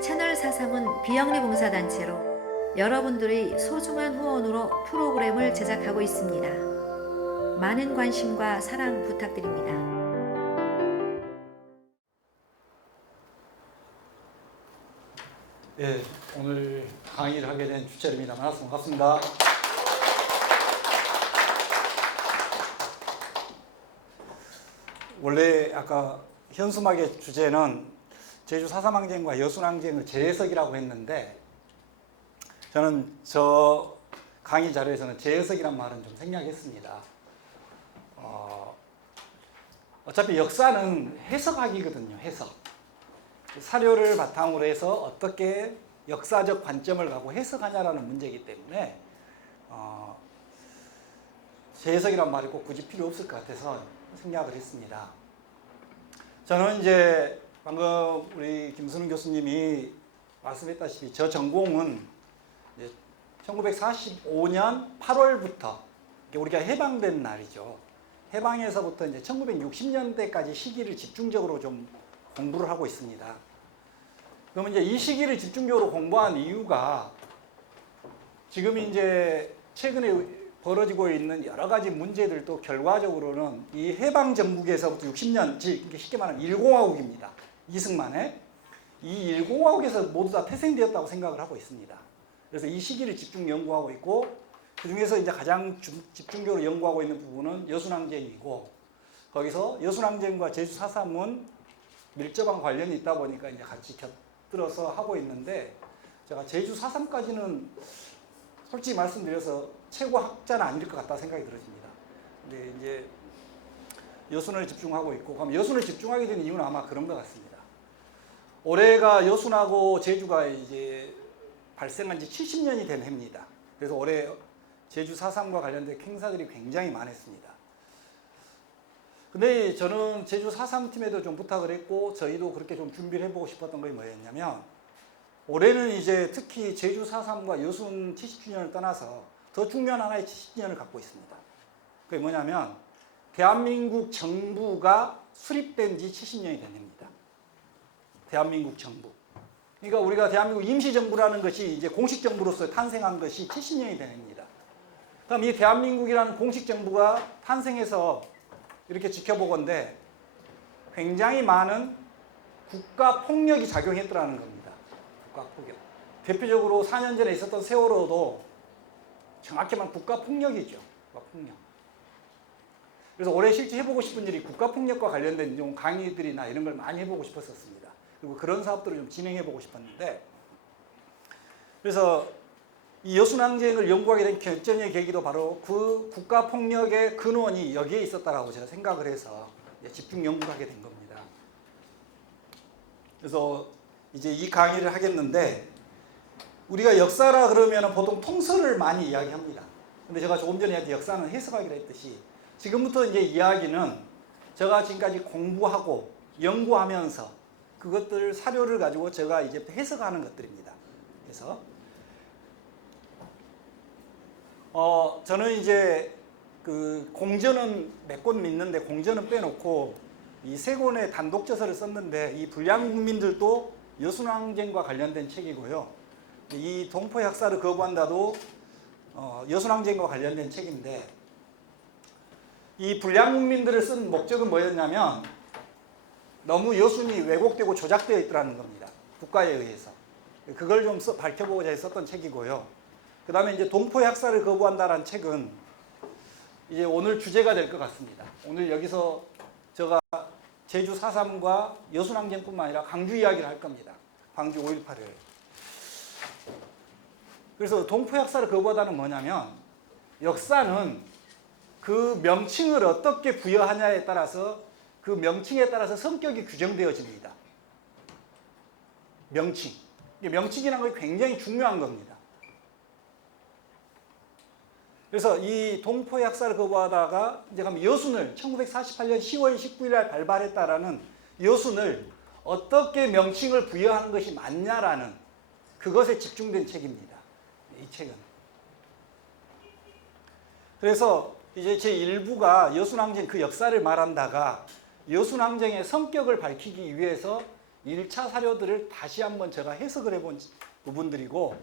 채널 43은 비영리 봉사단체로 여러분들의 소중한 후원으로 프로그램을 제작하고 있습니다. 많은 관심과 사랑 부탁드립니다. 예, 오늘 강의를 하게 된 주철입니다. 만나서 반갑습니다. 원래 아까 현수막의 주제는 제주 4.3 항쟁과 여순 항쟁을 재해석이라고 했는데, 저는 저 강의 자료에서는 재해석이란 말은 좀 생략했습니다. 어차피 역사는 해석하기거든요. 해석. 사료를 바탕으로 해서 어떻게 역사적 관점을 갖고 해석하냐라는 문제이기 때문에 재해석이란 말이 꼭 굳이 필요 없을 것 같아서 생략을 했습니다. 저는 이제 방금 우리 김순우 교수님이 말씀했다시피 저 전공은 이제 1945년 8월부터 우리가 해방된 날이죠. 해방에서부터 이제 1960년대까지 시기를 집중적으로 좀 공부를 하고 있습니다. 그러면 이제 이 시기를 집중적으로 공부한 이유가 지금 이제 최근에 벌어지고 있는 여러 가지 문제들도 결과적으로는 이 해방 정국에서부터 60년, 쉽게 말하면 1공화국입니다. 이승만의 이 1공화국에서 모두 다 태생되었다고 생각을 하고 있습니다. 그래서 이 시기를 집중 연구하고 있고, 그 중에서 이제 가장 집중적으로 연구하고 있는 부분은 여순항쟁이고, 거기서 여순항쟁과 제주 4.3은 밀접한 관련이 있다 보니까 이제 같이 곁들여서 하고 있는데, 제가 제주 4.3까지는 솔직히 말씀드려서 최고 학자는 아닐 것 같다 생각이 들어집니다. 근데 이제 여순을 집중하고 있고, 그럼 여순을 집중하게 된 이유는 아마 그런 것 같습니다. 올해가 여순하고 제주가 이제 발생한 지 70년이 된 해입니다. 그래서 올해 제주 4.3과 관련된 행사들이 굉장히 많았습니다. 근데 저는 제주 4.3 팀에도 좀 부탁을 했고, 저희도 그렇게 좀 준비를 해보고 싶었던 게 뭐였냐면, 올해는 이제 특히 제주 4.3과 여순 70주년을 떠나서 더 중요한 하나의 70주년을 갖고 있습니다. 그게 뭐냐면, 대한민국 정부가 수립된 지 70년이 된 해입니다. 대한민국 정부. 그러니까 우리가 대한민국 임시정부라는 것이 이제 공식정부로서 탄생한 것이 70년이 된 해입니다. 그럼 이 대한민국이라는 공식정부가 탄생해서 이렇게 지켜보건대 굉장히 많은 국가폭력이 작용했더라는 겁니다. 국가폭력. 대표적으로 4년 전에 있었던 세월호도 정확히 말하면 국가폭력이죠. 국가폭력. 그래서 올해 실제 해보고 싶은 일이 국가폭력과 관련된 좀 강의들이나 이런 걸 많이 해보고 싶었었습니다. 그리고 그런 사업들을 좀 진행해보고 싶었는데, 그래서 이 여순항쟁을 연구하게 된 결정의 계기도 바로 그 국가폭력의 근원이 여기에 있었다라고 제가 생각을 해서 집중 연구를 하게 된 겁니다. 그래서 이제 이 강의를 하겠는데, 우리가 역사라 그러면 보통 통설을 많이 이야기합니다. 근데 제가 조금 전에 역사는 해석하기로 했듯이, 지금부터 이제 이야기는 제가 지금까지 공부하고 연구하면서 그것들 사료를 가지고 제가 이제 해석하는 것들입니다. 그래서 저는 이제 그 공전은 몇 권 있는데 공전은 빼놓고 이 세 권의 단독 저서를 썼는데, 이 불량국민들도 여순항쟁과 관련된 책이고요. 이 동포약사를 거부한다도 여순항쟁과 관련된 책인데, 이 불량국민들을 쓴 목적은 뭐였냐면, 너무 여순이 왜곡되고 조작되어 있더라는 겁니다. 국가에 의해서. 그걸 좀 밝혀보고자 했었던 책이고요. 그 다음에 이제 동포약사를 거부한다라는 책은 이제 오늘 주제가 될 것 같습니다. 오늘 여기서 제가 제주 4.3과 여순항쟁뿐만 아니라 광주 이야기를 할 겁니다. 광주 5.18을. 그래서 동포약사를 거부하다는 뭐냐면, 역사는 그 명칭을 어떻게 부여하냐에 따라서 그 명칭에 따라서 성격이 규정되어집니다. 명칭. 명칭이라는 게 굉장히 중요한 겁니다. 그래서 이 동포약사를 거부하다가 이제 가면 여순을 1948년 10월 19일 날 발발했다라는 여순을 어떻게 명칭을 부여하는 것이 맞냐라는 그것에 집중된 책입니다. 이 책은. 그래서 이제 제 1부가 여순항쟁 그 역사를 말한다가 여순항쟁의 성격을 밝히기 위해서 1차 사료들을 다시 한번 제가 해석을 해본 부분들이고,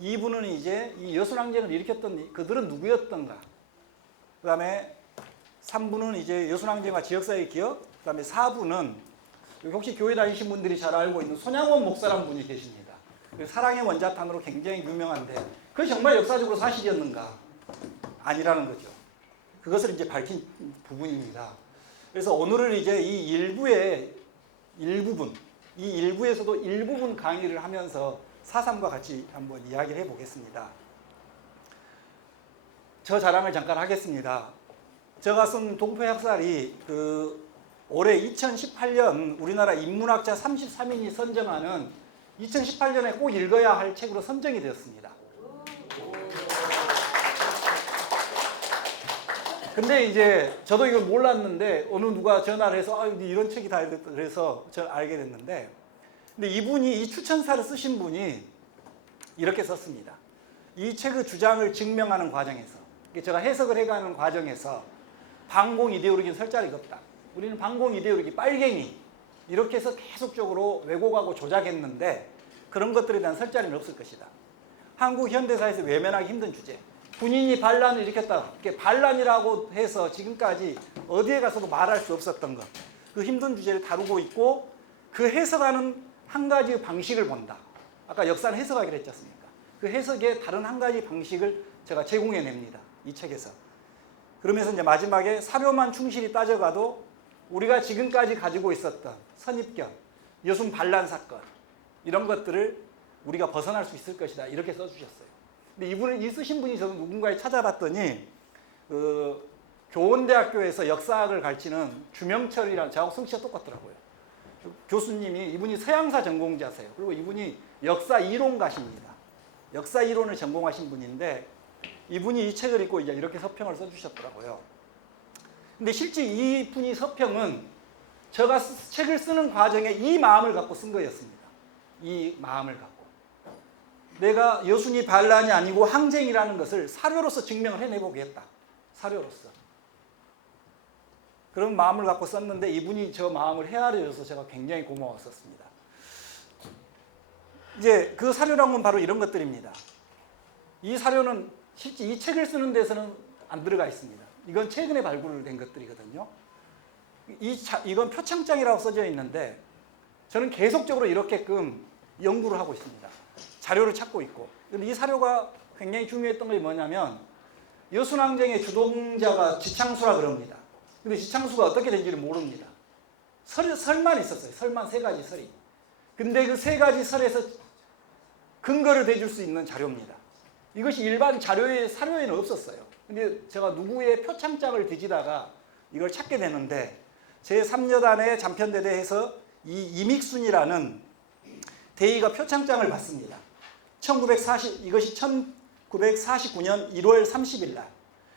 2부는 이제 이 여순항쟁을 일으켰던 그들은 누구였던가, 그 다음에 3부는 이제 여순항쟁과 지역사회의 기억, 그 다음에 4부는 혹시 교회 다니신 분들이 잘 알고 있는 손양원 목사라는 분이 계십니다. 사랑의 원자탄으로 굉장히 유명한데 그게 정말 역사적으로 사실이었는가? 아니라는 거죠. 그것을 이제 밝힌 부분입니다. 그래서 오늘은 이제 이 일부의 일부분, 이 일부에서도 일부분 강의를 하면서 4.3과 같이 한번 이야기를 해보겠습니다. 저 자랑을 잠깐 하겠습니다. 제가 쓴 동포학살이 올해 2018년 우리나라 인문학자 33인이 선정하는 2018년에 꼭 읽어야 할 책으로 선정이 되었습니다. 근데 이제 저도 이걸 몰랐는데 어느 누가 전화를 해서 이런 책이 다 있다 그래서 저 알게 됐는데, 근데 이분이 이 추천사를 쓰신 분이 이렇게 썼습니다. 이 책의 주장을 증명하는 과정에서, 제가 해석을 해가는 과정에서 반공 이데올로기는 설 자리가 없다. 우리는 반공 이데올로기, 빨갱이 이렇게 해서 계속적으로 왜곡하고 조작했는데 그런 것들에 대한 설 자리는 없을 것이다. 한국 현대사에서 외면하기 힘든 주제. 군인이 반란을 일으켰다. 반란이라고 해서 지금까지 어디에 가서도 말할 수 없었던 것. 그 힘든 주제를 다루고 있고 그 해석하는 한 가지 방식을 본다. 아까 역사는 해석하기로 했지 않습니까? 그 해석의 다른 한 가지 방식을 제가 제공해냅니다. 이 책에서. 그러면서 이제 마지막에 사료만 충실히 따져가도 우리가 지금까지 가지고 있었던 선입견, 여순 반란 사건 이런 것들을 우리가 벗어날 수 있을 것이다. 이렇게 써주셨어요. 근데 이분을 쓰신 분이 저는 누군가에 찾아봤더니 교원대학교에서 역사학을 가르치는 주명철이라는, 저하고 성씨가 똑같더라고요. 교수님이, 이분이 서양사 전공자세요. 그리고 이분이 역사 이론가십니다. 역사 이론을 전공하신 분인데 이분이 이 책을 읽고 이제 이렇게 서평을 써주셨더라고요. 근데 실제 이분이 서평은 제가 책을 쓰는 과정에 이 마음을 갖고 쓴 거였습니다. 이 마음을 갖고. 내가 여순이 반란이 아니고 항쟁이라는 것을 사료로서 증명을 해내보겠다. 사료로서. 그런 마음을 갖고 썼는데 이분이 저 마음을 헤아려줘서 제가 굉장히 고마웠었습니다. 이제 그 사료란 건 바로 이런 것들입니다. 이 사료는 실제 이 책을 쓰는 데서는 안 들어가 있습니다. 이건 최근에 발굴된 것들이거든요. 이건 표창장이라고 써져 있는데 저는 계속적으로 이렇게끔 연구를 하고 있습니다. 자료를 찾고 있고. 근데 이 사료가 굉장히 중요했던 게 뭐냐면 여순항쟁의 주동자가 지창수라 그럽니다. 근데 지창수가 어떻게 된지를 모릅니다. 설만 있었어요. 설만 3가지 설이. 근데 그 3가지 설에서 근거를 대줄 수 있는 자료입니다. 이것이 일반 사료에는 없었어요. 근데 제가 누구의 표창장을 뒤지다가 이걸 찾게 되는데 제3여단의 잔편대대에서 이 이믹순이라는 대의가 표창장을 받습니다. 이것이 1949년 1월 30일 날.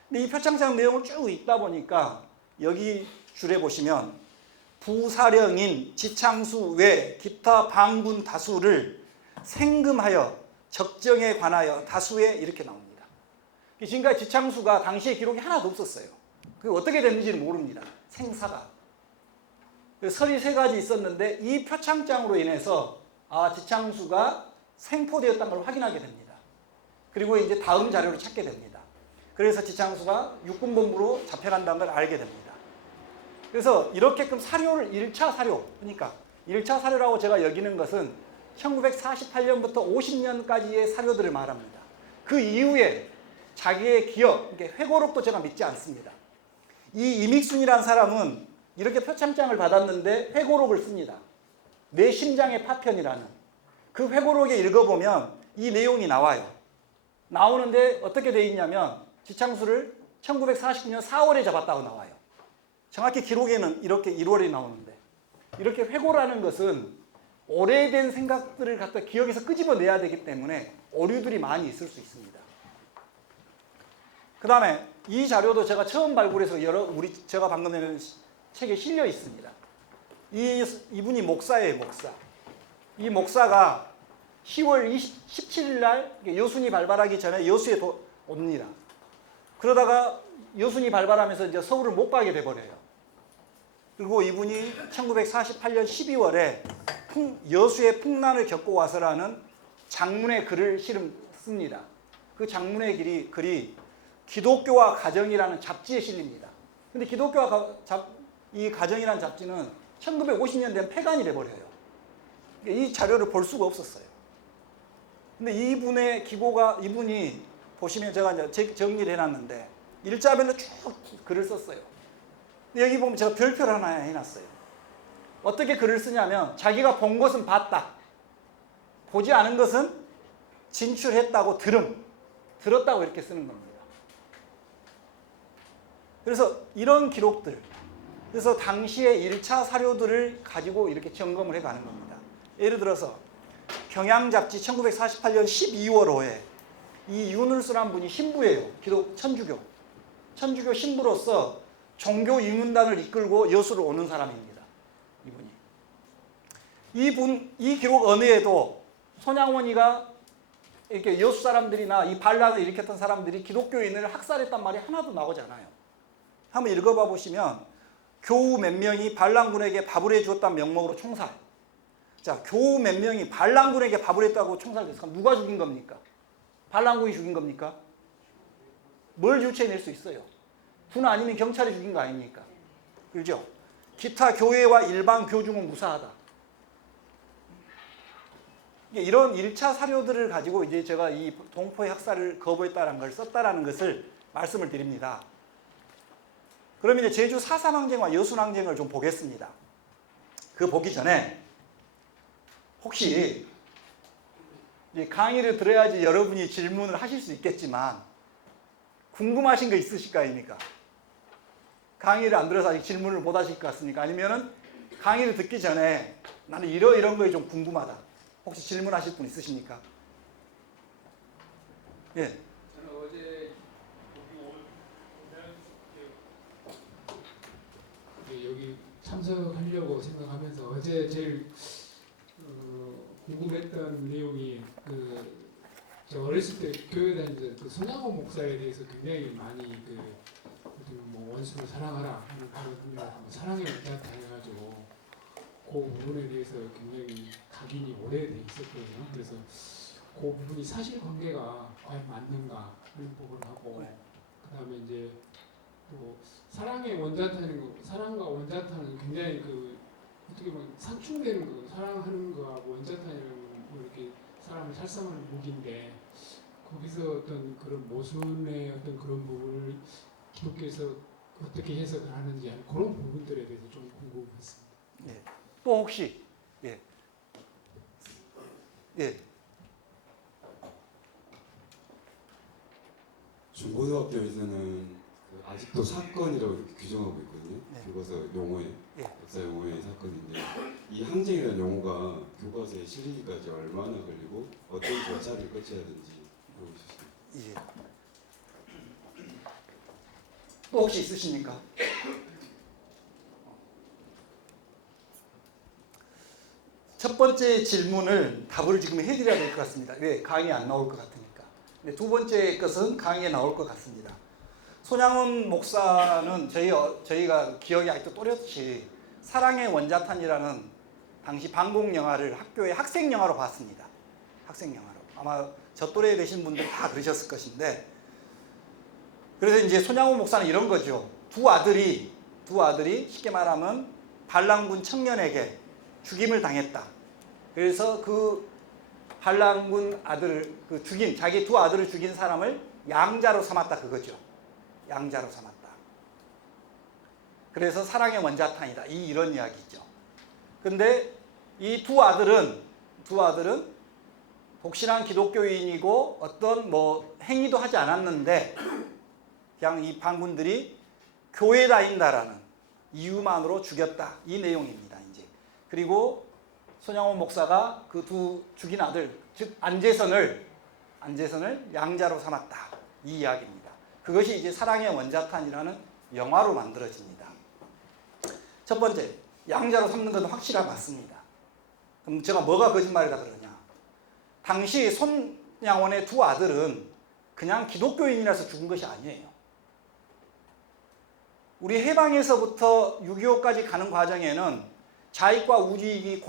근데 이 표창장 내용을 쭉 읽다 보니까 여기 줄에 보시면 부사령인 지창수 외 기타 방군 다수를 생금하여 적정에 관하여 다수에 이렇게 나옵니다. 지금까지 지창수가 당시에 기록이 하나도 없었어요. 그게 어떻게 됐는지는 모릅니다. 생사가. 설이 3가지 있었는데 이 표창장으로 인해서 지창수가 생포되었다는 걸 확인하게 됩니다. 그리고 이제 다음 자료를 찾게 됩니다. 그래서 지창수가 육군본부로 잡혀간다는 걸 알게 됩니다. 그래서 이렇게끔 사료를 1차 사료, 그러니까 1차 사료라고 제가 여기는 것은 1948년부터 50년까지의 사료들을 말합니다. 그 이후에 자기의 기억, 회고록도 제가 믿지 않습니다. 이 이믹순이라는 사람은 이렇게 표창장을 받았는데 회고록을 씁니다. 내 심장의 파편이라는. 그 회고록에 읽어보면 이 내용이 나와요. 나오는데 어떻게 돼 있냐면 지창수를 1949년 4월에 잡았다고 나와요. 정확히 기록에는 이렇게 1월에 나오는데 이렇게 회고라는 것은 오래된 생각들을 갖다 기억에서 끄집어내야 되기 때문에 오류들이 많이 있을 수 있습니다. 그 다음에 이 자료도 제가 처음 발굴해서 제가 방금 내는 책에 실려 있습니다. 이분이 목사예요, 목사. 이 목사가 10월 17일 날 여순이 발발하기 전에 여수에 옵니다. 그러다가 여순이 발발하면서 이제 서울을 못 가게 돼버려요. 그리고 이분이 1948년 12월에 여수의 풍란을 겪고 와서라는 장문의 글을 씁니다. 그 장문의 글이 기독교와 가정이라는 잡지에 실립니다. 근데 기독교와 이 가정이라는 잡지는 1950년 된 폐간이 돼버려요. 이 자료를 볼 수가 없었어요. 근데 이분이 보시면 제가 이제 정리를 해놨는데 일자별로 쭉 글을 썼어요. 근데 여기 보면 제가 별표를 하나 해놨어요. 어떻게 글을 쓰냐면 자기가 본 것은 봤다. 보지 않은 것은 진출했다고 들었다고 이렇게 쓰는 겁니다. 그래서 이런 기록들, 그래서 당시의 1차 사료들을 가지고 이렇게 점검을 해가는 겁니다. 예를 들어서 경향잡지 1948년 12월 5회 이 윤울수라는 분이 신부예요. 천주교 신부로서 종교 유문단을 이끌고 여수를 오는 사람입니다. 이 기록 언어에도 손양원이가 이렇게 여수 사람들이나 이 반란을 일으켰던 사람들이 기독교인을 학살했단 말이 하나도 나오지 않아요. 한번 읽어봐 보시면 교우 몇 명이 반란군에게 밥을 해주었다는 명목으로 총살. 자, 교우 몇 명이 반란군에게 밥을 했다고 총살됐으면 누가 죽인 겁니까? 반란군이 죽인 겁니까? 뭘 유추해낼 수 있어요? 군 아니면 경찰이 죽인 거 아닙니까? 그렇죠? 기타 교회와 일반 교중은 무사하다. 이런 1차 사료들을 가지고 이제 제가 이 동포의 학살을 거부했다는 걸 썼다라는 것을 말씀을 드립니다. 그러면 이제 제주 4.3 항쟁과 여순 항쟁을 좀 보겠습니다. 그 보기 전에 혹시 강의를 들어야지 여러분이 질문을 하실 수 있겠지만 궁금하신 거 있으실 거 아닙니까? 강의를 안 들어서 아직 질문을 못 하실 것 같습니까? 아니면은 강의를 듣기 전에 나는 이런 거에 좀 궁금하다. 혹시 질문하실 분 있으십니까? 예. 저는 어제 여기 참석하려고 생각하면서 어제 제일 궁금했던 내용이 저 어렸을 때 교회 다니던 그 손양호 목사에 대해서 굉장히 많이 뭐 원수를 사랑하라 하는 그런 사랑의 원자타 해가지고 그 부분에 대해서 굉장히 각인이 오래돼 있었거든요. 그래서 그 부분이 사실관계가 과연 맞는가 하는 부분을 하고 그다음에 이제 또 사랑의 원자타는 거, 사랑과 원자타는 굉장히 어떻게 보면 상충되는 거, 사랑하는 거하고 원자탄이라는 건 뭐 이렇게 사람을 살상하는 무기인데 거기서 어떤 그런 모순의 어떤 그런 부분을 기독교에서 어떻게 해석을 하는지 하는 그런 부분들에 대해서 좀 궁금했습니다. 예. 또 혹시 예. 중고등학교에서는 아직도 사건이라고 이렇게 규정하고 있거든요. 네. 교과서 용어에, 예. 역사 용어의 사건인데 이 항쟁이라는 용어가 교과서에 실리기까지 얼마나 걸리고 어떤 절차를 거쳐야 되는지 물어보셨습니다. 예. 또 혹시 있으십니까? 첫 번째 질문을 답을 지금 해드려야 될 것 같습니다. 왜? 강의 안 나올 것 같으니까. 근데 두 번째 것은 강의에 나올 것 같습니다. 손양원 목사는 저희가 기억이 아직도 또렷이 사랑의 원자탄이라는 당시 반공 영화를 학교의 학생 영화로 봤습니다. 학생 영화로. 아마 저 또래 되신 분들 다 그러셨을 것인데 그래서 이제 손양원 목사는 이런 거죠. 두 아들이 쉽게 말하면 반란군 청년에게 죽임을 당했다. 그래서 그 반란군 아들을 자기 두 아들을 죽인 사람을 양자로 삼았다 그거죠. 양자로 삼았다. 그래서 사랑의 원자탄이다. 이런 이야기죠. 근데 이 두 아들은 독실한 기독교인이고 어떤 행위도 하지 않았는데 그냥 이 반군들이 교회 다닌다라는 이유만으로 죽였다. 이 내용입니다. 이제 그리고 손양원 목사가 그 두 죽인 아들, 즉 안재선을 양자로 삼았다. 이 이야기입니다. 그것이 이제 사랑의 원자탄이라는 영화로 만들어집니다. 첫 번째, 양자로 삼는 건 확실하게 맞습니다. 그럼 제가 뭐가 거짓말이다 그러냐? 당시 손양원의 두 아들은 그냥 기독교인이라서 죽은 것이 아니에요. 우리 해방에서부터 6.25까지 가는 과정에는 자익과 우주익이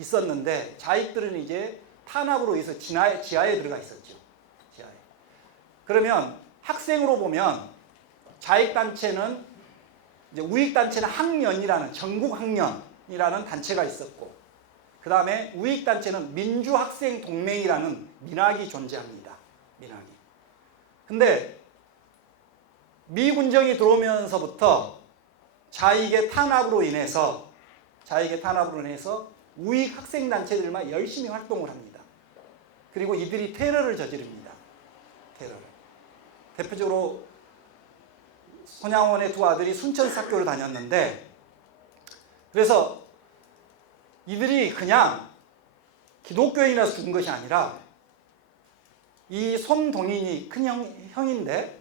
있었는데 자익들은 이제 탄압으로 해서 지하에 들어가 있었죠. 지하에. 그러면 학생으로 보면 자익단체는 이제 우익단체는 학년이라는 전국학년이라는 단체가 있었고 그 다음에 우익단체는 민주학생동맹이라는 민학이 존재합니다. 민학이. 근데 미군정이 들어오면서부터 자익의 탄압으로 인해서 우익 학생단체들만 열심히 활동을 합니다. 그리고 이들이 테러를 저지릅니다. 테러를. 대표적으로 손양원의 두 아들이 순천사학교를 다녔는데 그래서 이들이 그냥 기독교인이라서 죽은 것이 아니라 이 손동인이 큰 형인데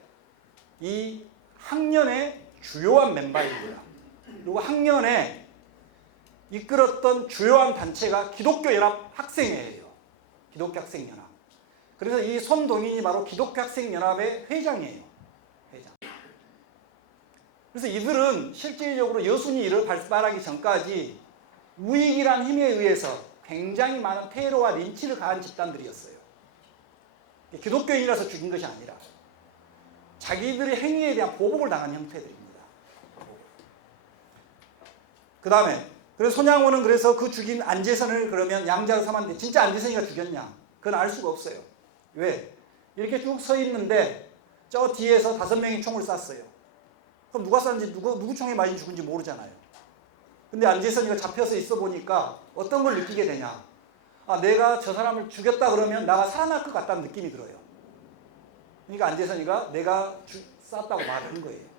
이 학년의 주요한 멤버입니다. 그리고 학년에 이끌었던 주요한 단체가 기독교연합학생회예요. 기독교학생연합. 그래서 이 손동인이 바로 기독교학생연합의 회장이에요. 회장. 그래서 이들은 실질적으로 여순이 이를 발발하기 전까지 우익이란 힘에 의해서 굉장히 많은 테러와 린치를 가한 집단들이었어요. 기독교인이라서 죽인 것이 아니라 자기들의 행위에 대한 보복을 당한 형태들입니다. 그 다음에 그래서 손양호는 그래서 그 죽인 안재선을 그러면 양자로 삼았는데 진짜 안재선이가 죽였냐? 그건 알 수가 없어요. 왜? 이렇게 쭉 서 있는데 저 뒤에서 5명이 총을 쐈어요. 그럼 누가 쐈는지 누구 총에 맞은 죽은지 모르잖아요. 근데 안재선이가 잡혀서 있어 보니까 어떤 걸 느끼게 되냐? 아, 내가 저 사람을 죽였다 그러면 나가 살아날 것 같다는 느낌이 들어요. 그러니까 안재선이가 내가 쐈다고 말하는 거예요.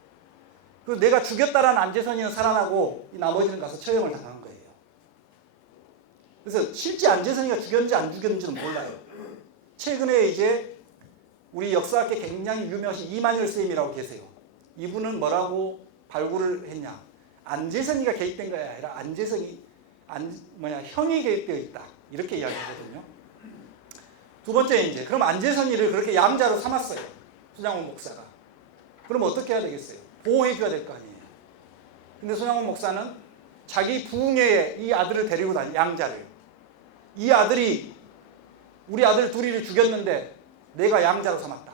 그래서 내가 죽였다라는 안재선이는 살아나고 나머지는 가서 처형을 당한 거예요. 그래서 실제 안재선이가 죽였는지 안 죽였는지는 몰라요. 최근에 이제 우리 역사학계 굉장히 유명하신 이만열 선생님이라고 계세요. 이분은 뭐라고 발굴을 했냐? 안재선이가 개입된 것이 아니라 형이 개입되어 있다. 이렇게 이야기하거든요. 두 번째 이제 그럼 안재선이를 그렇게 양자로 삼았어요. 손양원 목사가. 그럼 어떻게 해야 되겠어요? 보호해 줘야 될 거 아니에요. 근데 손양원 목사는 자기 부흥회에 이 아들을 데리고 다니 양자를. 이 아들이 우리 아들 둘이를 죽였는데 내가 양자로 삼았다.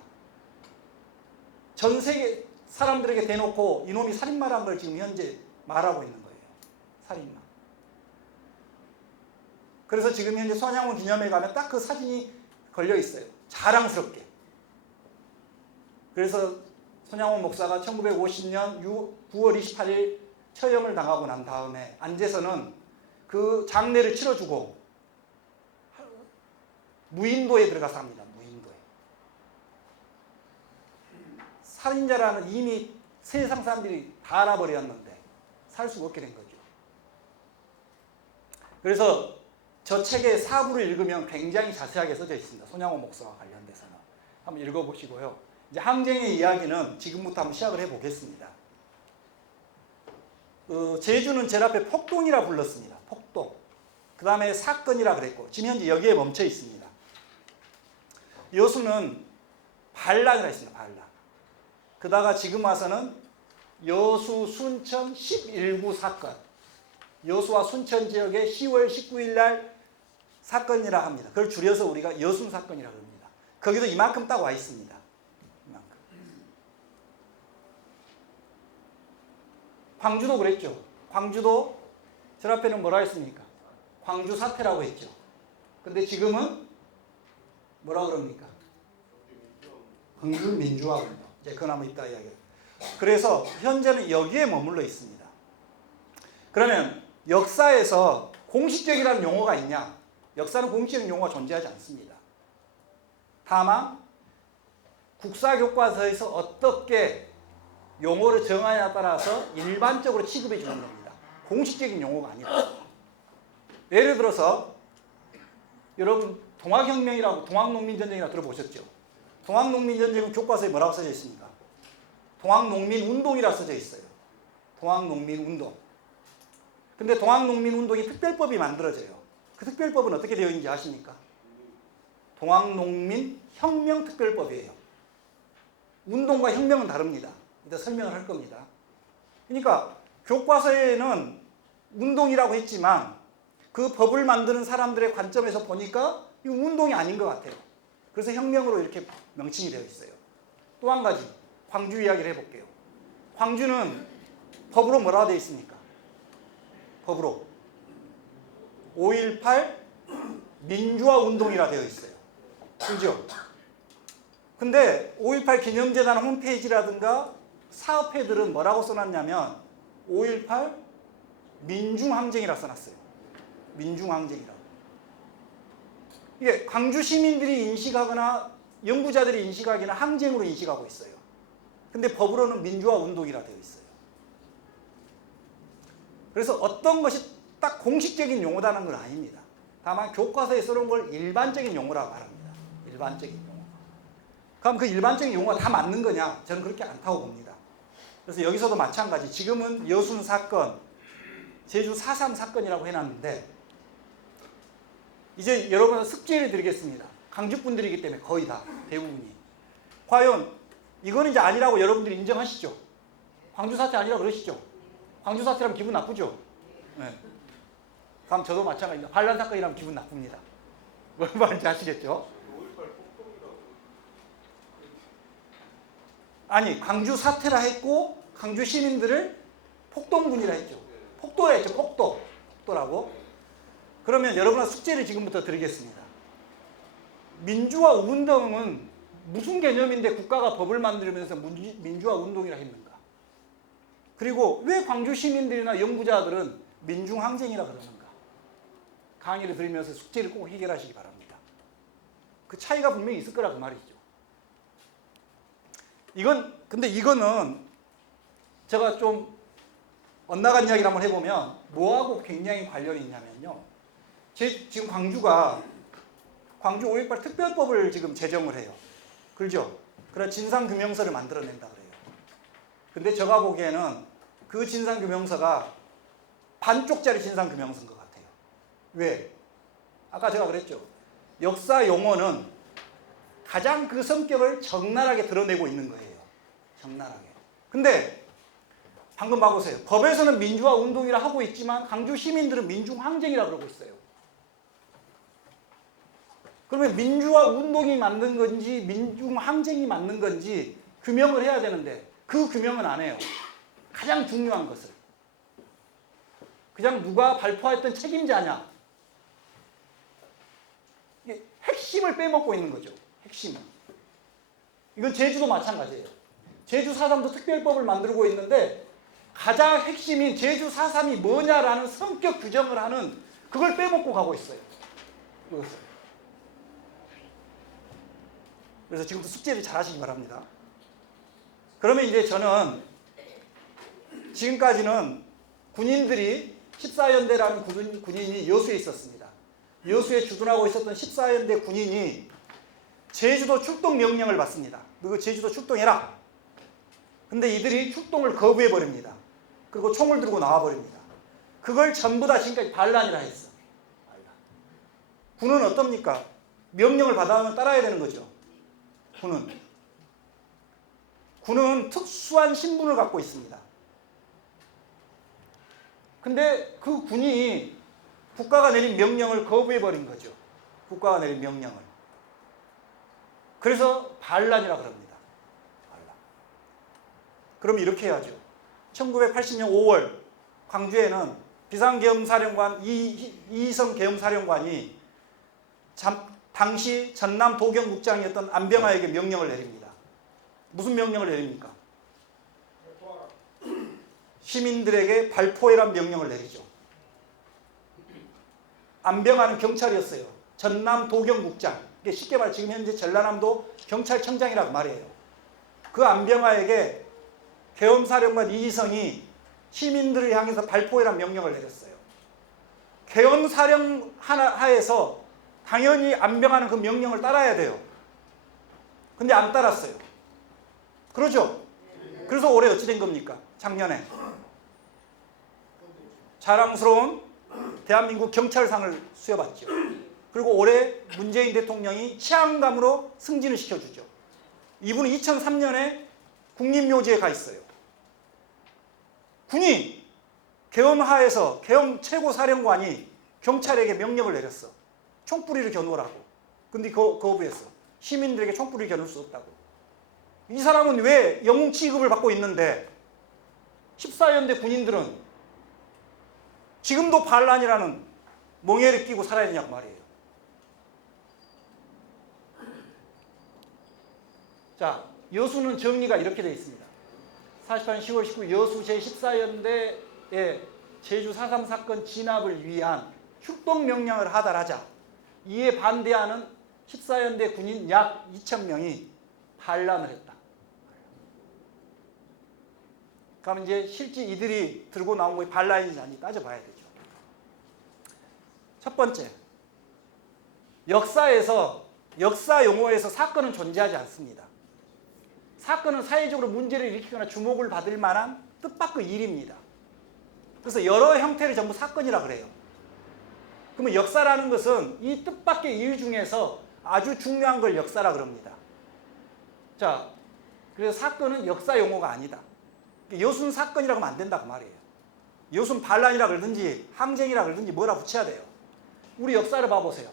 전 세계 사람들에게 대놓고 이놈이 살인마라는 걸 지금 현재 말하고 있는 거예요. 살인마. 그래서 지금 현재 손양원 기념회에 가면 딱 그 사진이 걸려 있어요. 자랑스럽게. 그래서 손양원 목사가 1950년 9월 28일 처형을 당하고 난 다음에 안재선은 그 장례를 치러주고 무인도에 들어가서 합니다. 무인도에. 살인자라는 이미 세상 사람들이 다 알아버렸는데 살 수가 없게 된 거죠. 그래서 저 책의 사부를 읽으면 굉장히 자세하게 써져 있습니다. 손양원 목사와 관련돼서는. 한번 읽어보시고요. 이제 항쟁의 이야기는 지금부터 한번 시작을 해보겠습니다. 제주는 제일 앞에 폭동이라 불렀습니다. 폭동. 그 다음에 사건이라 그랬고 지금 현재 여기에 멈춰 있습니다. 여수는 반란이라 했습니다. 반란. 그다가 지금 와서는 여수 순천 11구 사건. 여수와 순천 지역의 10월 19일 날 사건이라 합니다. 그걸 줄여서 우리가 여순 사건이라고 합니다. 거기도 이만큼 딱 와 있습니다. 이만큼. 광주도 그랬죠. 광주도 저 앞에는 뭐라 했습니까? 광주 사태라고 했죠. 근데 지금은 뭐라 그럽니까? 광주 민주화 운동. 이제 그건 한번 이따 이야기해요. 그래서 현재는 여기에 머물러 있습니다. 그러면 역사에서 공식적이라는 용어가 있냐? 역사는 공식적인 용어가 존재하지 않습니다. 다만 국사교과서에서 어떻게 용어를 정하냐에 따라서 일반적으로 취급해 주는 겁니다. 공식적인 용어가 아니라. 예를 들어서 여러분 동학혁명이라고 동학농민전쟁이라고 들어보셨죠? 동학농민전쟁은 교과서에 뭐라고 써져 있습니까? 동학농민운동이라고 써져 있어요. 동학농민운동. 근데 동학농민운동이 특별법이 만들어져요. 그 특별법은 어떻게 되어 있는지 아십니까? 동학농민혁명특별법이에요. 운동과 혁명은 다릅니다. 이따 설명을 할 겁니다. 그러니까 교과서에는 운동이라고 했지만 그 법을 만드는 사람들의 관점에서 보니까 이 운동이 아닌 것 같아요. 그래서 혁명으로 이렇게 명칭이 되어 있어요. 또 한 가지 광주 이야기를 해볼게요. 광주는 법으로 뭐라고 되어 있습니까? 법으로 5.18 민주화 운동이라 되어 있어요. 그죠? 근데 5.18 기념재단 홈페이지라든가 사업회들은 뭐라고 써놨냐면 5.18 민중항쟁이라 써놨어요. 민중항쟁이라고. 이게 광주 시민들이 인식하거나 연구자들이 인식하기는 항쟁으로 인식하고 있어요. 근데 법으로는 민주화 운동이라 되어 있어요. 그래서 어떤 것이 딱 공식적인 용어다는 건 아닙니다. 다만 교과서에 써놓은 걸 일반적인 용어라고 말합니다. 일반적인 용어. 그럼 그 일반적인 용어가 다 맞는 거냐? 저는 그렇게 않다고 봅니다. 그래서 여기서도 마찬가지. 지금은 여순 사건, 제주 4.3 사건이라고 해놨는데 이제 여러분 숙제를 드리겠습니다. 강주분들이기 때문에 거의 다 대부분이. 과연 이거는 이제 아니라고 여러분들이 인정하시죠? 광주 사태 아니라고 그러시죠? 광주 사태라면 기분 나쁘죠? 네. 그럼 저도 마찬가지입니다. 반란 사건이라면 기분 나쁩니다. 뭔 말인지 아시겠죠? 아니 광주 사태라 했고 광주 시민들을 폭동군이라 했죠. 폭도라 했죠. 폭도라고. 그러면 여러분의 숙제를 지금부터 드리겠습니다. 민주화 운동은 무슨 개념인데 국가가 법을 만들면서 민주화 운동이라 했는가? 그리고 왜 광주 시민들이나 연구자들은 민중항쟁이라 그러는가? 강의를 드리면서 숙제를 꼭 해결하시기 바랍니다. 그 차이가 분명히 있을 거라 그 말이죠. 근데 이거는 제가 좀 엇나간 이야기를 한번 해보면 뭐하고 굉장히 관련이 있냐면요. 지금 광주가 광주 5.18 특별법을 지금 제정을 해요. 그렇죠? 그래 진상규명서를 만들어낸다 그래요. 근데 제가 보기에는 그 진상규명서가 반쪽짜리 진상규명서인 것 같아요. 왜? 아까 제가 그랬죠. 역사 용어는 가장 그 성격을 적나라하게 드러내고 있는 거예요. 적나라하게. 근데 방금 봐보세요. 법에서는 민주화 운동이라 하고 있지만 광주 시민들은 민중항쟁이라 그러고 있어요. 그러면 민주화 운동이 맞는 건지 민중항쟁이 맞는 건지 규명을 해야 되는데 그 규명은 안 해요. 가장 중요한 것을. 그냥 누가 발표했던 책임자냐. 이게 핵심을 빼먹고 있는 거죠. 핵심은. 이건 제주도 마찬가지예요. 제주 4.3도 특별법을 만들고 있는데 가장 핵심인 제주 4.3이 뭐냐라는 성격 규정을 하는 그걸 빼먹고 가고 있어요. 이것을. 그래서 지금부터 숙제를 잘 하시기 바랍니다. 그러면 이제 저는 지금까지는 군인들이 14연대라는 군인이 여수에 있었습니다. 여수에 주둔하고 있었던 14연대 군인이 제주도 출동 명령을 받습니다. 너 제주도 출동해라. 근데 이들이 출동을 거부해버립니다. 그리고 총을 들고 나와버립니다. 그걸 전부 다 지금까지 반란이라 했어. 반란. 군은 어떻습니까? 명령을 받아오면 따라야 되는 거죠. 군은 특수한 신분을 갖고 있습니다. 근데 그 군이 국가가 내린 명령을 거부해버린 거죠. 국가가 내린 명령을. 그래서 반란이라고 합니다. 반란. 그럼 이렇게 해야죠. 1980년 5월 광주에는 비상계엄사령관 이희성 계엄사령관이 당시 전남 도경국장이었던 안병하에게 명령을 내립니다. 무슨 명령을 내립니까? 시민들에게 발포해란 명령을 내리죠. 안병하는 경찰이었어요. 전남 도경국장. 쉽게 말해 지금 현재 전라남도 경찰청장이라고 말해요. 그 안병하에게 계엄사령관 이희성이 시민들을 향해서 발포해란 명령을 내렸어요. 계엄사령 하에서 당연히 안병하는 그 명령을 따라야 돼요. 근데 안 따랐어요. 그러죠? 그래서 올해 어찌 된 겁니까? 작년에 자랑스러운 대한민국 경찰상을 수여받죠. 그리고 올해 문재인 대통령이 치안감으로 승진을 시켜주죠. 이분은 2003년에 국립묘지에 가 있어요. 군이 계엄하에서 계엄 최고사령관이 경찰에게 명령을 내렸어. 총뿌리를 겨누라고. 근데 거부했어. 시민들에게 총뿌리를 겨눌 수 없다고. 이 사람은 왜 영웅 취급을 받고 있는데 14연대 군인들은 지금도 반란이라는 멍에를 끼고 살아야 되냐고 말이에요. 자, 여수는 정리가 이렇게 되어 있습니다. 48년 10월 19일 여수 제14연대의 제주 4.3 사건 진압을 위한 출동 명령을 하달하자 이에 반대하는 14연대 군인 약 2,000명이 반란을 했다. 그럼 이제 실제 이들이 들고 나온 것이 반란인지 아닌지 따져봐야 되죠. 첫 번째, 역사 용어에서 사건은 존재하지 않습니다. 사건은 사회적으로 문제를 일으키거나 주목을 받을 만한 뜻밖의 일입니다. 그래서 여러 형태를 전부 사건이라 그래요. 그러면 역사라는 것은 이 뜻밖의 일 중에서 아주 중요한 걸 역사라 그럽니다. 자, 그래서 사건은 역사 용어가 아니다. 여순 사건이라고 하면 안 된다 그 말이에요. 여순 반란이라 그러든지 항쟁이라 그러든지 뭐라 붙여야 돼요. 우리 역사를 봐보세요.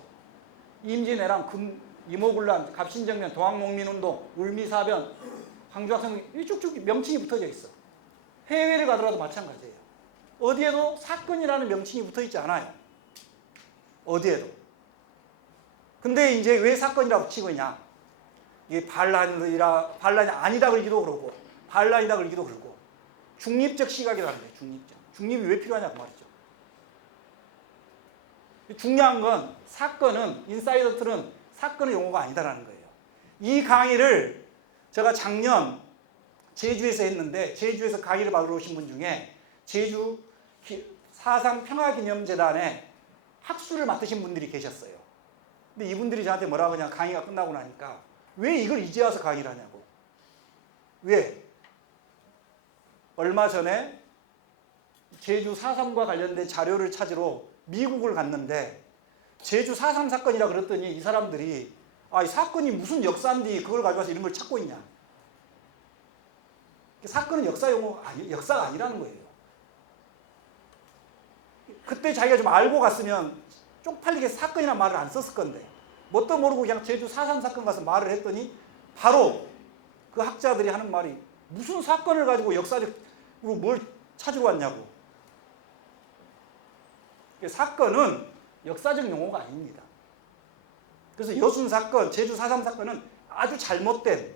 임진왜란, 이모군란, 갑신정변, 동학농민운동, 울미사변, 광주학생 쭉쭉 명칭이 붙어져 있어. 해외를 가더라도 마찬가지예요. 어디에도 사건이라는 명칭이 붙어 있지 않아요. 어디에도. 근데 이제 왜 사건이라고 붙이고 있냐? 이게 반란이 아니다 그러기도 그러고, 반란이다 그러기도 그러고, 중립적 시각이라는 거예요. 중립적. 중립이 왜 필요하냐고 말이죠. 중요한 건 사건은, 인사이더들은 사건의 용어가 아니다라는 거예요. 이 강의를 제가 작년 제주에서 했는데, 제주에서 강의를 받으러 오신 분 중에 제주 4.3 평화기념재단에 학수를 맡으신 분들이 계셨어요. 근데 이분들이 저한테 뭐라고 하냐, 강의가 끝나고 나니까 왜 이걸 이제 와서 강의를 하냐고. 왜? 얼마 전에 제주 4.3과 관련된 자료를 찾으러 미국을 갔는데 제주 4.3 사건이라 그랬더니 이 사람들이 이 사건이 무슨 역사인데 그걸 가져와서 이런 걸 찾고 있냐. 사건은 역사가 아니라는 거예요. 그때 자기가 좀 알고 갔으면 쪽팔리게 사건이라는 말을 안 썼을 건데 뭣도 모르고 그냥 제주 4.3 사건 가서 말을 했더니 바로 그 학자들이 하는 말이 무슨 사건을 가지고 역사적으로 뭘 찾으러 왔냐고. 사건은 역사적 용어가 아닙니다. 그래서 여순 사건, 제주 4.3 사건은 아주 잘못된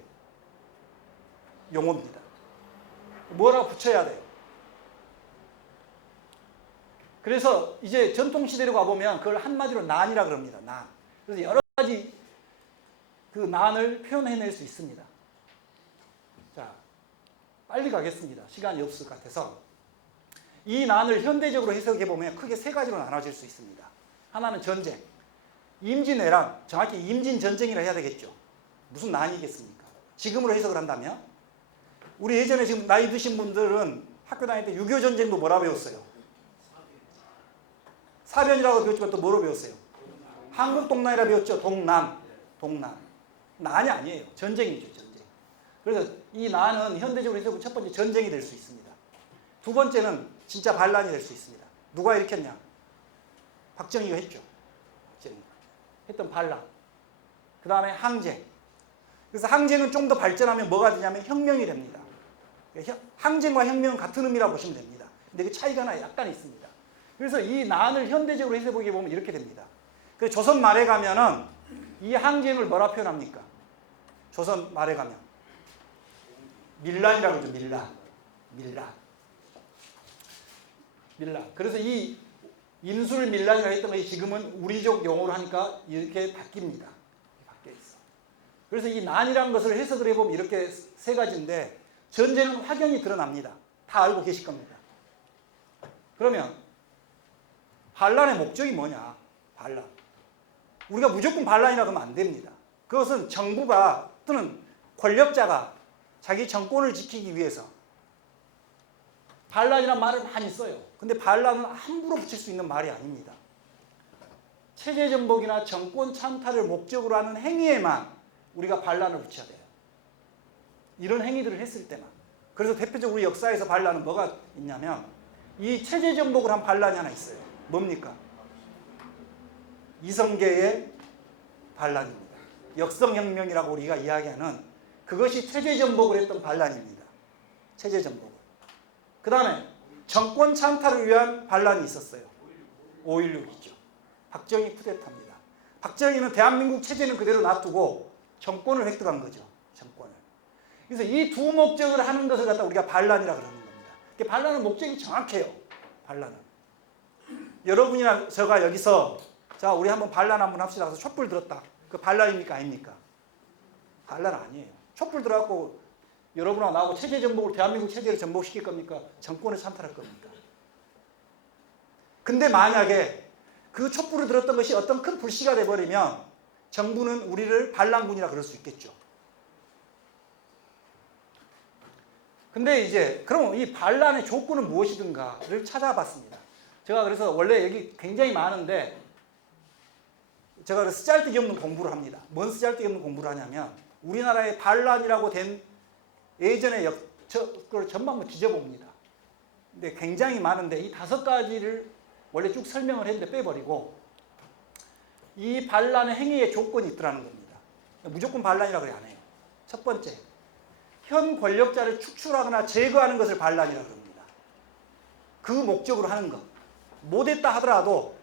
용어입니다. 뭐라고 붙여야 돼요. 그래서 이제 전통시대로 가보면 그걸 한마디로 난이라 그럽니다. 난. 그래서 여러 가지 그 난을 표현해낼 수 있습니다. 자, 빨리 가겠습니다. 시간이 없을 것 같아서. 이 난을 현대적으로 해석해보면 크게 세 가지로 나눠질 수 있습니다. 하나는 전쟁. 임진왜란, 정확히 임진전쟁이라 해야 되겠죠. 무슨 난이겠습니까? 지금으로 해석을 한다면 우리 예전에 지금 나이 드신 분들은 학교 다닐 때 6.25 전쟁도 뭐라 배웠어요? 사변이라고 배웠지만 또 뭐로 배웠어요? 한국 동난이라 배웠죠. 동난. 난이 아니에요. 전쟁이죠. 전쟁. 그래서 이 난은 현대적으로 해석은 첫 번째 전쟁이 될 수 있습니다. 두 번째는 진짜 반란이 될 수 있습니다. 누가 일으켰냐? 박정희가 했죠. 박정희가 했던 반란. 그 다음에 항쟁. 그래서 항쟁은 좀 더 발전하면 뭐가 되냐면 혁명이 됩니다. 항쟁과 혁명은 같은 의미라고 보시면 됩니다. 근데 그 차이가 하나 약간 있습니다. 그래서 이 난을 현대적으로 해석해 보면 이렇게 됩니다. 그래서 조선 말에 가면은 이 항쟁을 뭐라 표현합니까? 조선 말에 가면 밀란이라고 그러죠. 밀란. 그래서 이 인술밀란이라고 했던 것이 지금은 우리족 용어로 하니까 이렇게 바뀝니다. 바뀌어 있어. 그래서 이 난이라는 것을 해석을 해보면 이렇게 세 가지인데 전쟁은 확연히 드러납니다. 다 알고 계실 겁니다. 그러면 반란의 목적이 뭐냐? 반란. 우리가 무조건 반란이라고 하면 안 됩니다. 그것은 정부가 또는 권력자가 자기 정권을 지키기 위해서 반란이라는 말을 많이 써요. 근데 반란은 함부로 붙일 수 있는 말이 아닙니다. 체제 전복이나 정권 찬탈을 목적으로 하는 행위에만 우리가 반란을 붙여야 돼요. 이런 행위들을 했을 때만. 그래서 대표적으로 우리 역사에서 반란은 뭐가 있냐면 이 체제 전복을 한 반란이 하나 있어요. 뭡니까? 이성계의 반란입니다. 역성혁명이라고 우리가 이야기하는 그것이 체제전복을 했던 반란입니다. 체제전복을. 그 다음에 정권 찬탈을 위한 반란이 있었어요. 5.16이죠. 박정희 쿠데타입니다. 박정희는 대한민국 체제는 그대로 놔두고 정권을 획득한 거죠. 정권을. 그래서 이 두 목적을 하는 것을 갖다 우리가 반란이라 그러는 겁니다. 반란은 목적이 정확해요. 반란은. 여러분이나 저가 여기서 자 우리 한번 반란 한번 합시다. 그래서 촛불 들었다. 그 반란입니까? 아닙니까? 반란 아니에요. 촛불 들어갖고 여러분하고 나하고 체제 전복을 대한민국 체제를 전복시킬 겁니까? 정권을 찬탈할 겁니까? 근데 만약에 그 촛불을 들었던 것이 어떤 큰 불씨가 돼버리면 정부는 우리를 반란군이라 그럴 수 있겠죠. 근데 이제 그럼 이 반란의 조건은 무엇이든가를 찾아봤습니다. 제가 그래서 원래 여기 굉장히 많은데 제가 그래서 쓰잘데기 없는 공부를 합니다. 뭔 쓰잘데기 없는 공부를 하냐면 우리나라의 반란이라고 된 예전의 그걸 전부 한번 뒤져봅니다. 근데 굉장히 많은데 이 5가지를 원래 쭉 설명을 했는데 빼버리고 이 반란의 행위의 조건이 있더라는 겁니다. 무조건 반란이라고 그래 안 해요. 첫 번째, 현 권력자를 축출하거나 제거하는 것을 반란이라고 합니다. 그 목적으로 하는 것. 못했다 하더라도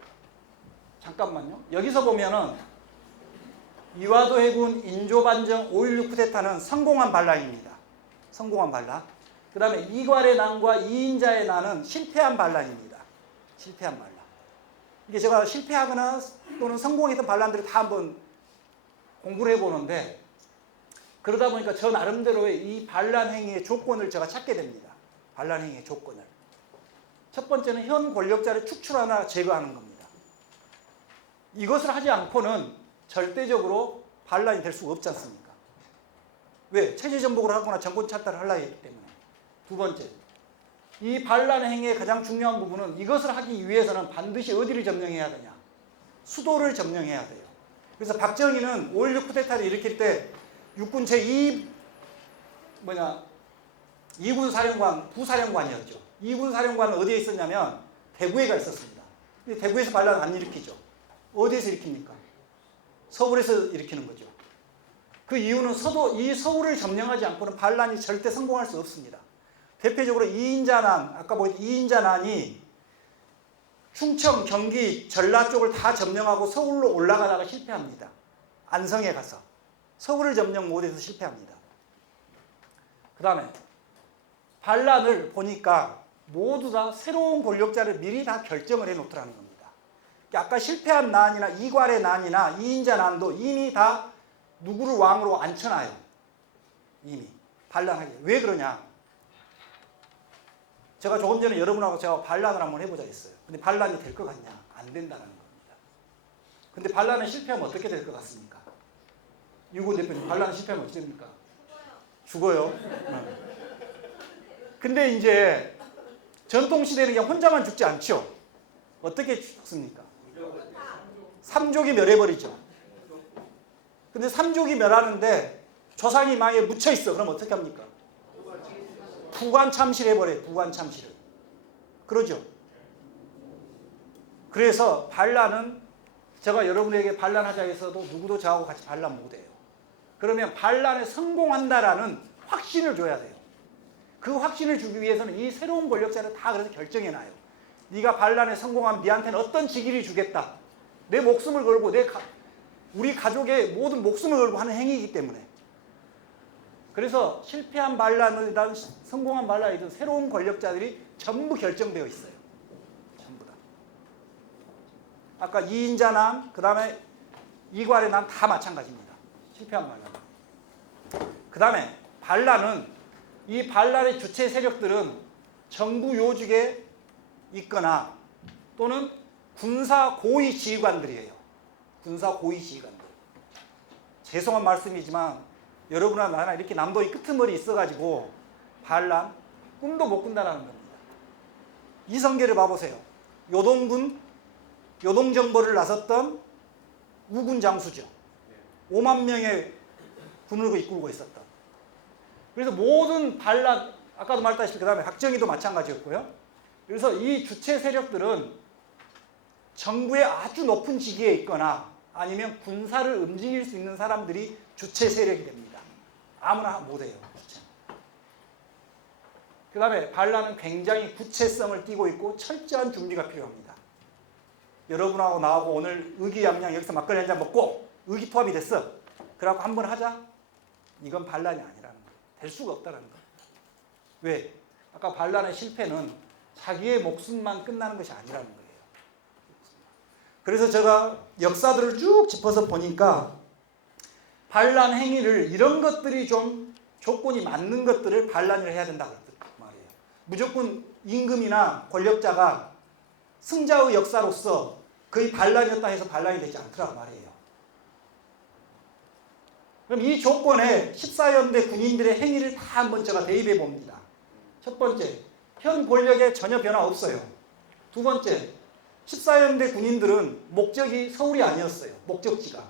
잠깐만요. 여기서 보면은 이화도 해군 인조반정 5.16 쿠데타는 성공한 반란입니다. 성공한 반란. 그 다음에 이괄의 난과 이인자의 난은 실패한 반란입니다. 실패한 반란. 이게 제가 실패하거나 또는 성공했던 반란들을 다 한번 공부를 해보는데 그러다 보니까 저 나름대로의 이 반란 행위의 조건을 제가 찾게 됩니다. 반란 행위의 조건을. 첫 번째는 현 권력자를 축출하거나 제거하는 겁니다. 이것을 하지 않고는 절대적으로 반란이 될 수가 없지 않습니까? 왜? 체제 전복을 하거나 정권 찬탈을 하려고 했기 때문에. 두 번째, 이 반란 행위의 가장 중요한 부분은 이것을 하기 위해서는 반드시 어디를 점령해야 되냐? 수도를 점령해야 돼요. 그래서 박정희는 5.16 쿠데타를 일으킬 때 육군 제2 2군 사령관, 부사령관이었죠. 2군 사령관은 어디에 있었냐면 대구에 가 있었습니다. 근데 대구에서 반란 안 일으키죠. 어디에서 일으킵니까? 서울에서 일으키는 거죠. 그 이유는 이 서울을 점령하지 않고는 반란이 절대 성공할 수 없습니다. 대표적으로 이인자난, 아까 보였던 이인자난이 충청, 경기, 전라 쪽을 다 점령하고 서울로 올라가다가 실패합니다. 안성에 가서. 서울을 점령 못해서 실패합니다. 그 다음에 반란을 보니까 모두 다 새로운 권력자를 미리 다 결정을 해놓더라는 겁니다. 아까 실패한 난이나 이괄의 난이나 이인자 난도 이미 다 누구를 왕으로 앉혀놔요. 이미 반란하게. 왜 그러냐? 제가 조금 전에 여러분하고 제가 반란을 한번 해보자 했어요. 근데 반란이 될 것 같냐? 안 된다는 겁니다. 근데 반란에 실패하면 어떻게 될 것 같습니까? 유고 대표님, 반란에 실패하면 어떻게 됩니까? 죽어요. 근데 이제 전통시대는 그냥 혼자만 죽지 않죠. 어떻게 죽습니까? 삼족이 멸해버리죠. 근데 삼족이 멸하는데 조상이 망에 묻혀있어. 그럼 어떻게 합니까? 부관참실 해버려요. 부관참실을. 그러죠. 그래서 반란은 제가 여러분에게 반란하자 해서도 누구도 저하고 같이 반란 못해요. 그러면 반란에 성공한다라는 확신을 줘야 돼요. 그 확신을 주기 위해서는 이 새로운 권력자를 다 그래서 결정해놔요. 네가 반란에 성공하면 네한테는 어떤 직위를 주겠다. 내 목숨을 걸고 우리 가족의 모든 목숨을 걸고 하는 행위이기 때문에. 그래서 실패한 반란이든 성공한 반란이든 새로운 권력자들이 전부 결정되어 있어요. 전부 다. 아까 이인자난, 그 다음에 이괄의 난 다 마찬가지입니다. 실패한 반란. 그 다음에 반란은 이 반란의 주체 세력들은 정부 요직에 있거나 또는 군사 고위 지휘관들이에요. 군사 고위 지휘관들. 죄송한 말씀이지만 여러분이나 나나 이렇게 남도의 끄트머리 있어가지고 반란 꿈도 못 꾼다는 겁니다. 이성계를 봐보세요. 요동군 요동정벌을 나섰던 우군 장수죠. 5만 명의 군을 이끌고 있었던. 그래서 모든 반란, 아까도 말했다시피 그 다음에 박정희도 마찬가지였고요. 그래서 이 주체 세력들은 정부의 아주 높은 직위에 있거나 아니면 군사를 움직일 수 있는 사람들이 주체 세력이 됩니다. 아무나 못해요. 그 다음에 반란은 굉장히 구체성을 띠고 있고 철저한 준비가 필요합니다. 여러분하고 나하고 오늘 의기양양 여기서 막걸리 한잔 먹고 의기투합이 됐어. 그래갖고 한번 하자. 이건 반란이 아니라는 거예요. 될 수가 없다는 거예요. 왜? 아까 반란의 실패는 자기의 목숨만 끝나는 것이 아니라는 거예요. 그래서 제가 역사들을 쭉 짚어서 보니까 반란 행위를 이런 것들이 좀 조건이 맞는 것들을 반란을 해야 된다고 말이에요. 무조건 임금이나 권력자가 승자의 역사로서 거의 반란이었다 해서 반란이 되지 않더라고 말이에요. 그럼 이 조건에 14연대 군인들의 행위를 다 한번 제가 대입해 봅니다. 첫 번째, 현 권력에 전혀 변화 없어요. 두 번째, 14연대 군인들은 목적이 서울이 아니었어요. 목적지가.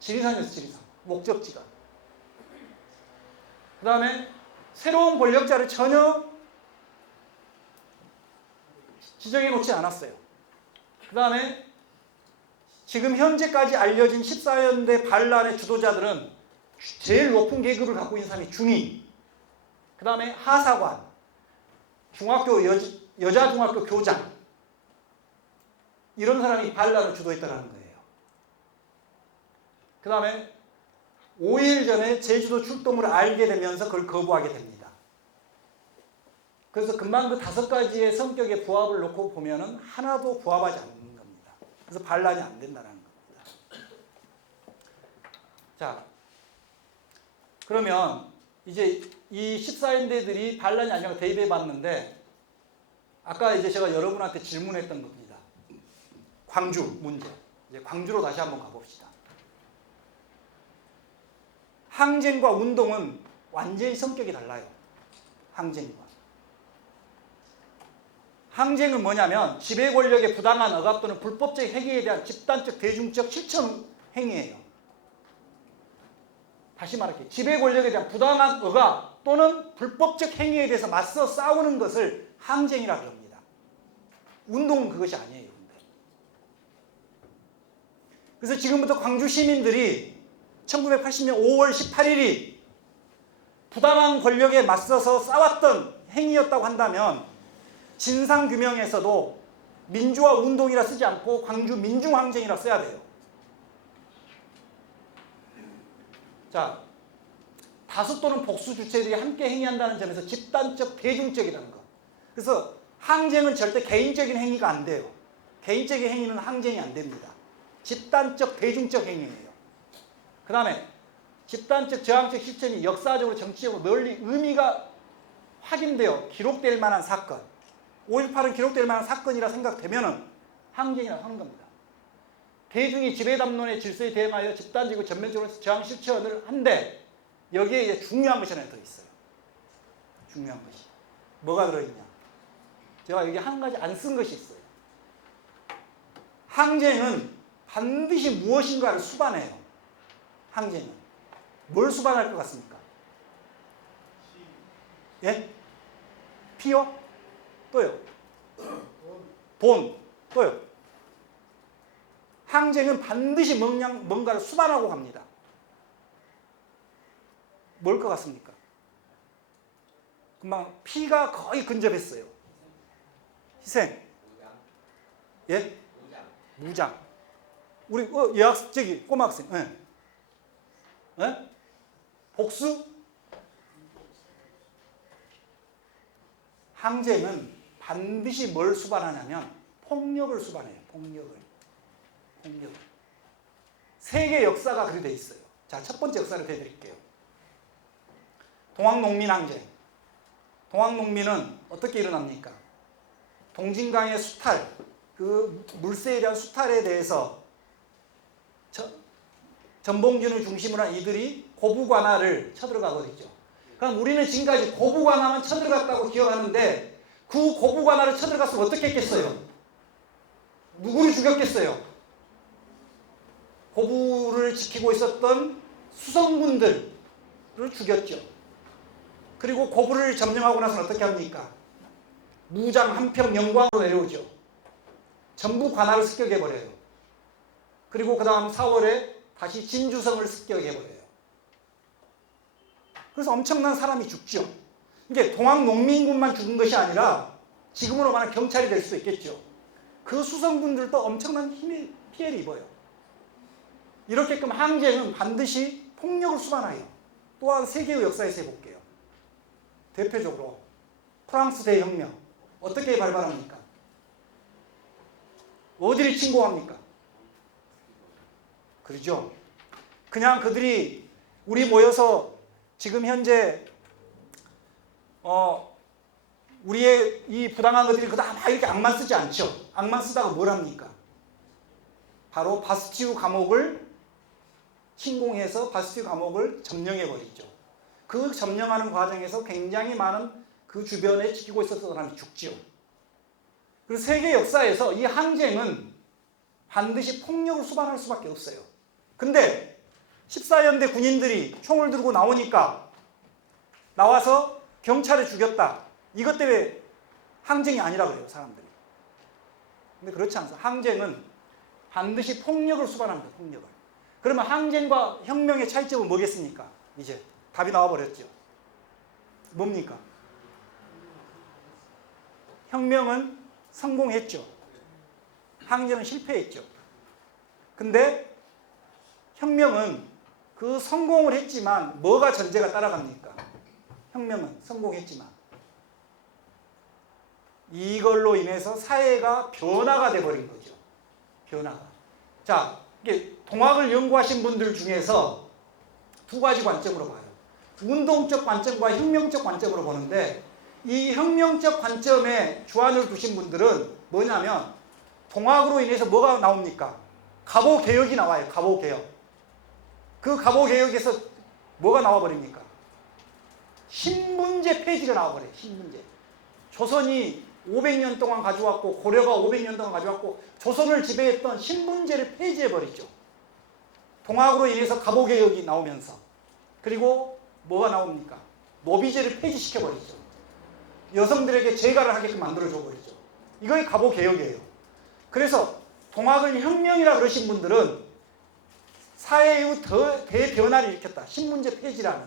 지리산이었어요. 지리산. 목적지가. 그 다음에 새로운 권력자를 전혀 지정해 놓지 않았어요. 그 다음에 지금 현재까지 알려진 14연대 반란의 주도자들은 제일 높은 계급을 갖고 있는 사람이 중위, 그 다음에 하사관, 여자 중학교 교장, 이런 사람이 반란을 주도했다는 거예요. 그 다음에 5일 전에 제주도 출동을 알게 되면서 그걸 거부하게 됩니다. 그래서 금방 그 5가지의 성격의 부합을 놓고 보면은 하나도 부합하지 않는 겁니다. 그래서 반란이 안 된다는 겁니다. 자, 그러면 이제 이 14연대들이 반란이 아니라고 대입해 봤는데, 아까 이제 제가 여러분한테 질문했던 겁니다. 광주 문제. 이제 광주로 다시 한번 가봅시다. 항쟁과 운동은 완전히 성격이 달라요. 항쟁은 뭐냐면 지배 권력의 부당한 억압 또는 불법적 행위에 대한 집단적 대중적 실천 행위예요. 다시 말할게요. 지배 권력에 대한 부당한 억압 또는 불법적 행위에 대해서 맞서 싸우는 것을 항쟁이라고 합니다. 운동은 그것이 아니에요. 그래서 지금부터 광주 시민들이 1980년 5월 18일이 부당한 권력에 맞서서 싸웠던 행위였다고 한다면 진상규명에서도 민주화 운동이라 쓰지 않고 광주 민중항쟁이라 써야 돼요. 자, 다수 또는 복수 주체들이 함께 행위한다는 점에서 집단적 대중적이라는 거. 그래서 항쟁은 절대 개인적인 행위가 안 돼요. 개인적인 행위는 항쟁이 안 됩니다. 집단적 대중적 행위예요. 그 다음에 집단적 저항적 실천이 역사적으로 정치적으로 널리 의미가 확인되어 기록될 만한 사건, 5.18은 기록될 만한 사건이라 생각되면 항쟁이라고 하는 겁니다. 대중이 지배담론의 질서에 대응하여 집단적이고 전면적으로 저항 실천을 한데, 여기에 이제 중요한 것이 하나 들어있어요. 중요한 것이. 뭐가 들어있냐? 제가 여기 한 가지 안 쓴 것이 있어요. 항쟁은 반드시 무엇인가를 수반해요. 항쟁은. 뭘 수반할 것 같습니까? 예? 피요? 또요? 돈. 또요? 항쟁은 반드시 뭔가를 수반하고 갑니다. 뭘 것 같습니까? 금방 피가 거의 근접했어요. 희생. 예? 무장. 우리 저기 꼬마 학생. 예? 예? 복수? 항쟁은 반드시 뭘 수반하냐면 폭력을 수반해요. 폭력을. 세계 역사가 그렇게 돼 있어요. 자, 첫 번째 역사를 해드릴게요. 동학농민항쟁. 동학농민은 어떻게 일어납니까? 동진강의 수탈, 그 물세에 대한 수탈에 대해서 전봉준을 중심으로 한 이들이 고부관할을 쳐들어가거든요. 그럼 우리는 지금까지 고부관할만 쳐들어갔다고 기억하는데, 그 고부관할을 쳐들어갔으면 어떻게 했겠어요? 누구를 죽였겠어요? 고부를 지키고 있었던 수성군들을 죽였죠. 그리고 고부를 점령하고 나서는 어떻게 합니까? 무장 한평 영광으로 내려오죠. 전부 관할을 습격해버려요. 그리고 그 다음 4월에 다시 진주성을 습격해버려요. 그래서 엄청난 사람이 죽죠. 이게 동학 농민군만 죽은 것이 아니라 지금으로 말하면 경찰이 될 수도 있겠죠. 그 수성군들도 엄청난 피해를 입어요. 이렇게끔 항쟁은 반드시 폭력을 수반해요. 또한 세계의 역사에서 해볼게요. 대표적으로 프랑스 대혁명 어떻게 발발합니까? 어디를 침공합니까? 그러죠. 그냥 그들이 우리 모여서 지금 현재 우리의 이 부당한 것들이 그다음 막 이렇게 악만 쓰지 않죠. 악만 쓰다가 뭘 합니까? 바로 바스티유 감옥을 침공해서 바스티유 감옥을 점령해 버리죠. 그 점령하는 과정에서 굉장히 많은 그 주변에 지키고 있었던 사람이 죽죠. 그래서 세계 역사에서 이 항쟁은 반드시 폭력을 수반할 수밖에 없어요. 근데 14연대 군인들이 총을 들고 나오니까 나와서 경찰을 죽였다. 이것 때문에 항쟁이 아니라 그래요, 사람들이. 근데 그렇지 않습니다. 항쟁은 반드시 폭력을 수반합니다, 폭력을. 그러면 항쟁과 혁명의 차이점은 뭐겠습니까? 이제 답이 나와버렸죠. 뭡니까? 혁명은 성공했죠. 항쟁은 실패했죠. 근데 혁명은 그 성공을 했지만 뭐가 전제가 따라갑니까? 혁명은 성공했지만 이걸로 인해서 사회가 변화가 돼버린 거죠. 변화가. 자, 이게 동학을 연구하신 분들 중에서 두 가지 관점으로 봐요. 운동적 관점과 혁명적 관점으로 보는데 이 혁명적 관점에 주안을 두신 분들은 뭐냐면 동학으로 인해서 뭐가 나옵니까? 갑오개혁이 나와요. 갑오개혁. 그 갑오개혁에서 뭐가 나와버립니까? 신문제 폐지가 나와버려요. 신문제. 조선이 500년 동안 가져왔고 고려가 500년 동안 가져왔고 조선을 지배했던 신문제를 폐지해버리죠. 동학으로 인해서 갑오개혁이 나오면서 그리고 뭐가 나옵니까? 노비제를 폐지시켜버리죠. 여성들에게 재가를 하게끔 만들어줘 버리죠. 이거의 갑오개혁이에요. 그래서 동학을 혁명이라 그러신 분들은 사회의 대변화를 일으켰다. 신문제 폐지라는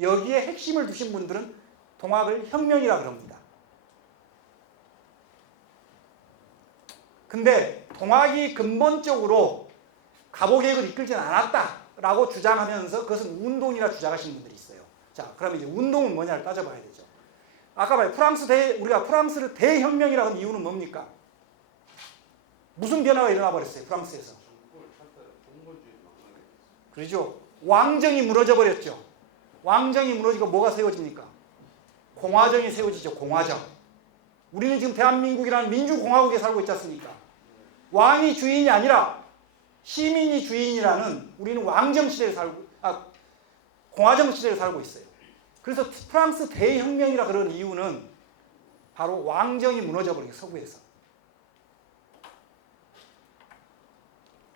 여기에 핵심을 두신 분들은 동학을 혁명이라 그럽니다. 근데 동학이 근본적으로 갑오개혁을 이끌지는 않았다라고 주장하면서 그것은 운동이라 주장하시는 분들이 있어요. 자, 그럼 이제 운동은 뭐냐를 따져봐야 되죠. 아까 봐요. 우리가 프랑스를 대혁명이라고 한 이유는 뭡니까? 무슨 변화가 일어나 버렸어요, 프랑스에서? 그러죠. 왕정이 무너져 버렸죠. 왕정이 무너지고 뭐가 세워집니까? 공화정이 세워지죠, 공화정. 우리는 지금 대한민국이라는 민주공화국에 살고 있지 않습니까? 왕이 주인이 아니라 시민이 주인이라는 우리는 왕정 시대에 공화정 시대에 살고 있어요. 그래서 프랑스 대혁명이라 그런 이유는 바로 왕정이 무너져 버린 게 서구에서.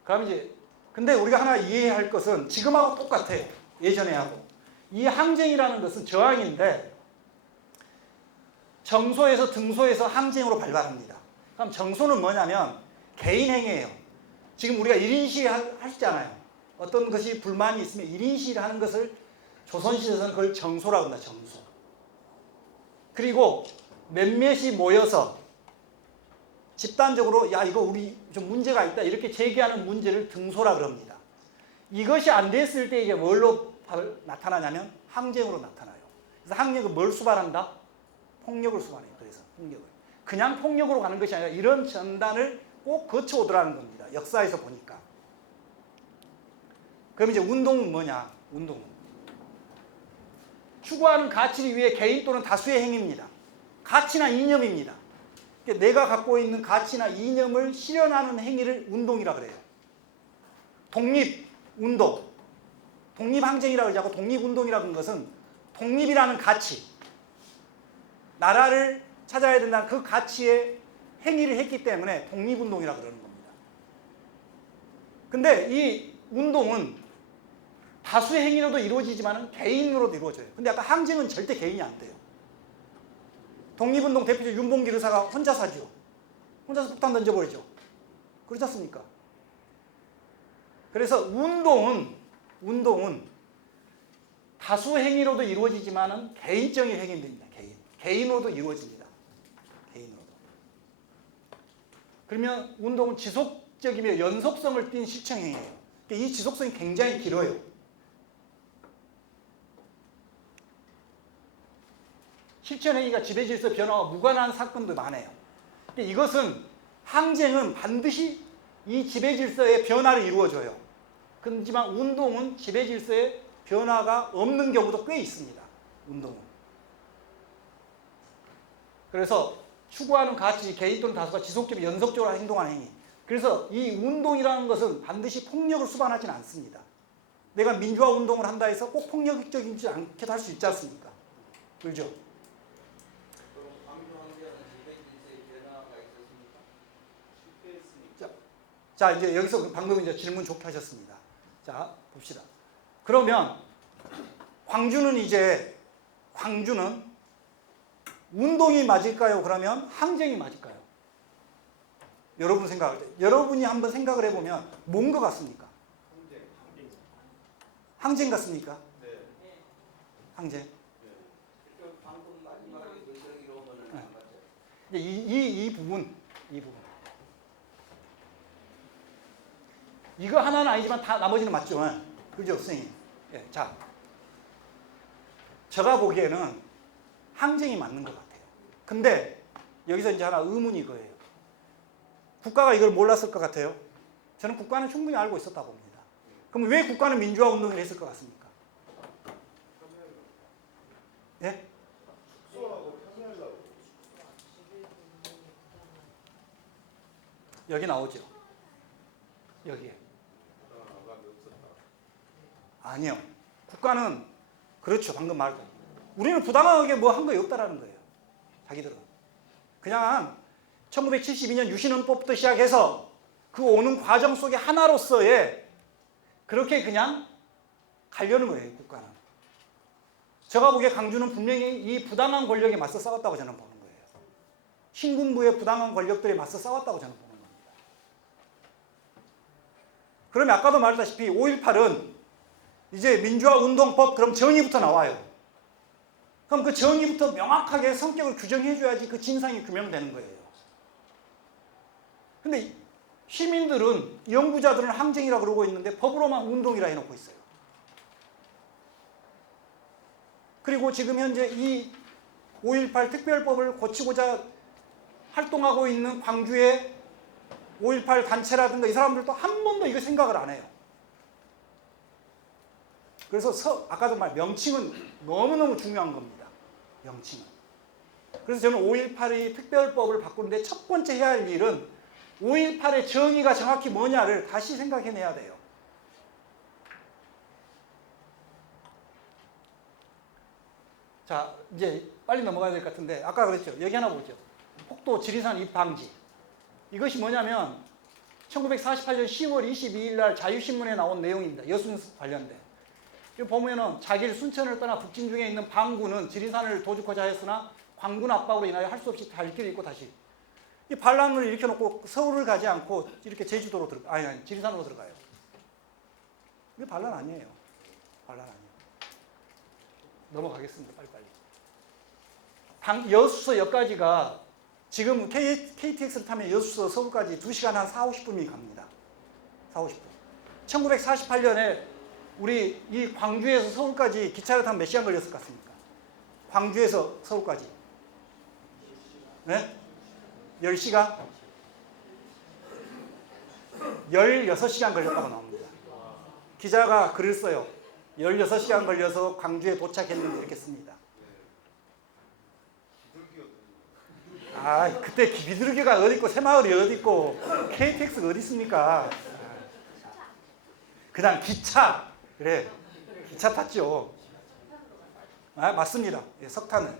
그럼 이제 근데 우리가 하나 이해할 것은 지금하고 똑같아요. 예전에 하고. 이 항쟁이라는 것은 저항인데 정소에서 등소에서 항쟁으로 발발합니다. 그럼 정소는 뭐냐면 개인 행위예요. 지금 우리가 1인 시위 하시잖아요. 어떤 것이 불만이 있으면 1인 시위를 하는 것을 조선시대에서는 그걸 정소라고 한다. 정소. 그리고 몇몇이 모여서 집단적으로 야 이거 우리 좀 문제가 있다 이렇게 제기하는 문제를 등소라 그럽니다. 이것이 안 됐을 때 이게 뭘로 나타나냐면 항쟁으로 나타나요. 그래서 항쟁은 뭘 수반한다? 폭력을 수반해요. 그래서 폭력을. 그냥 폭력으로 가는 것이 아니라 이런 전단을 꼭 거쳐오더라는 겁니다. 역사에서 보니까. 그럼 이제 운동은 뭐냐? 운동은 추구하는 가치를 위해 개인 또는 다수의 행위입니다. 가치나 이념입니다. 내가 갖고 있는 가치나 이념을 실현하는 행위를 운동이라 그래요. 독립운동, 독립항쟁이라고 하지 않고 독립운동이라고 하는 것은 독립이라는 가치, 나라를 찾아야 된다는 그 가치에 행위를 했기 때문에 독립운동이라고 그러는 겁니다. 근데 이 운동은 다수의 행위로도 이루어지지만 개인으로도 이루어져요. 근데 아까 항쟁은 절대 개인이 안 돼요. 독립운동 대표적 윤봉길 의사가 혼자서 하죠. 혼자서 폭탄 던져버리죠. 그렇지 않습니까? 그래서 운동은 다수 행위로도 이루어지지만은 개인적인 행위입니다. 개인으로도 이루어집니다. 개인으로도. 그러면 운동은 지속적이며 연속성을 띈 실천 행위예요. 이 지속성이 굉장히 길어요. 실천 행위가 지배 질서 변화와 무관한 사건도 많아요. 이것은 항쟁은 반드시 이 지배 질서의 변화를 이루어줘요. 그렇지만 운동은 지배 질서의 변화가 없는 경우도 꽤 있습니다. 운동은. 그래서 추구하는 가치, 개인 또는 다수가 지속적으로 연속적으로 행동하는 행위. 그래서 이 운동이라는 것은 반드시 폭력을 수반하지는 않습니다. 내가 민주화 운동을 한다 해서 꼭 폭력적이지 않게도 할 수 있지 않습니까? 그렇죠? 자, 이제 여기서 방금 이제 질문 좋게 하셨습니다. 자, 봅시다. 그러면 광주는 운동이 맞을까요? 그러면 항쟁이 맞을까요? 여러분이 한번 생각을 해보면 뭔 것 같습니까? 항쟁 같습니까? 네. 항쟁. 방금 마지막에 의정이로 보는 안 맞죠? 이 부분. 이거 하나는 아니지만 다 나머지는 맞죠? 그죠, 선생님? 예, 자, 제가 보기에는 항쟁이 맞는 것 같아요. 근데 여기서 이제 하나 의문이 이거예요. 국가가 이걸 몰랐을 것 같아요? 저는 국가는 충분히 알고 있었다 봅니다. 그럼 왜 국가는 민주화 운동을 했을 것 같습니까? 예? 여기 나오죠? 여기에. 아니요. 국가는 그렇죠. 방금 말했던. 우리는 부당하게 뭐 한 거 없다라는 거예요. 자기들은. 그냥 1972년 유신헌법부터 시작해서 그 오는 과정 속의 하나로서의 그렇게 그냥 가려는 거예요. 국가는. 제가 보기에 강주는 분명히 이 부당한 권력에 맞서 싸웠다고 저는 보는 거예요. 신군부의 부당한 권력들에 맞서 싸웠다고 저는 보는 겁니다. 그러면 아까도 말했다시피 5.18은 이제 민주화운동법 그럼 정의부터 나와요. 그럼 그 정의부터 명확하게 성격을 규정해줘야지 그 진상이 규명되는 거예요. 근데 시민들은, 연구자들은 항쟁이라고 그러고 있는데 법으로만 운동이라 해놓고 있어요. 그리고 지금 현재 이 5.18 특별법을 고치고자 활동하고 있는 광주의 5.18 단체라든가 이 사람들도 한 번도 이거 생각을 안 해요. 그래서 아까도 명칭은 너무너무 중요한 겁니다. 명칭은. 그래서 저는 5.18의 특별법을 바꾸는데 첫 번째 해야 할 일은 5.18의 정의가 정확히 뭐냐를 다시 생각해내야 돼요. 자, 이제 빨리 넘어가야 될 것 같은데 아까 그랬죠. 여기 하나 보죠. 폭도 지리산 입방지. 이것이 뭐냐면 1948년 10월 22일 날 자유신문에 나온 내용입니다. 여순 관련된. 여기 보면은 자기를 순천을 떠나 북진 중에 있는 방구는 지리산을 도주하자 했으나 광군 압박으로 인하여 할 수 없이 갈 길을 잃고 다시 이 반란을 일으켜놓고 서울을 가지 않고 이렇게 제주도로 아니 지리산으로 들어가요. 이게 반란 아니에요. 반란 아니에요. 넘어가겠습니다. 빨리빨리. 여수서역까지가 지금 KTX를 타면 여수서 서울까지 2시간 한 4, 50분이 갑니다. 4, 50분. 1948년에 우리 이 광주에서 서울까지 기차를 타면 몇 시간 걸렸을 것 같습니까? 광주에서 서울까지. 네? 10시간? 16시간 걸렸다고 나옵니다. 기자가 글을 써요. 16시간 걸려서 광주에 도착했는데 이렇게 씁니다. 아, 그때 비둘기가 어디 있고 새마을이 어디 있고 KTX가 어디 있습니까? 그냥 기차. 그래. 기차 탔죠. 아, 맞습니다. 예, 석탄을.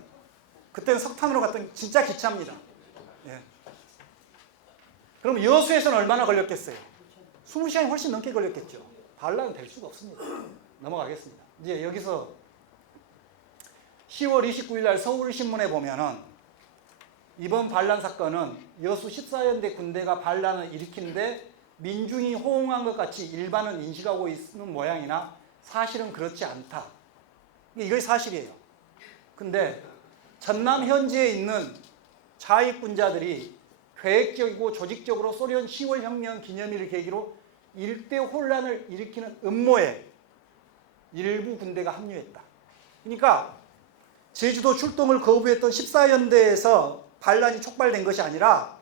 그때는 석탄으로 갔던 진짜 기차입니다. 예. 그럼 여수에서는 얼마나 걸렸겠어요? 20시간이 훨씬 넘게 걸렸겠죠. 반란은 될 수가 없습니다. 넘어가겠습니다. 이제 여기서 10월 29일 날 서울신문에 보면은 이번 반란 사건은 여수 14연대 군대가 반란을 일으키는데 민중이 호응한 것 같이 일반은 인식하고 있는 모양이나 사실은 그렇지 않다. 이게 사실이에요. 근데 전남 현지에 있는 자익군자들이 계획적이고 조직적으로 소련 10월 혁명 기념일을 계기로 일대 혼란을 일으키는 음모에 일부 군대가 합류했다. 그러니까 제주도 출동을 거부했던 14연대에서 반란이 촉발된 것이 아니라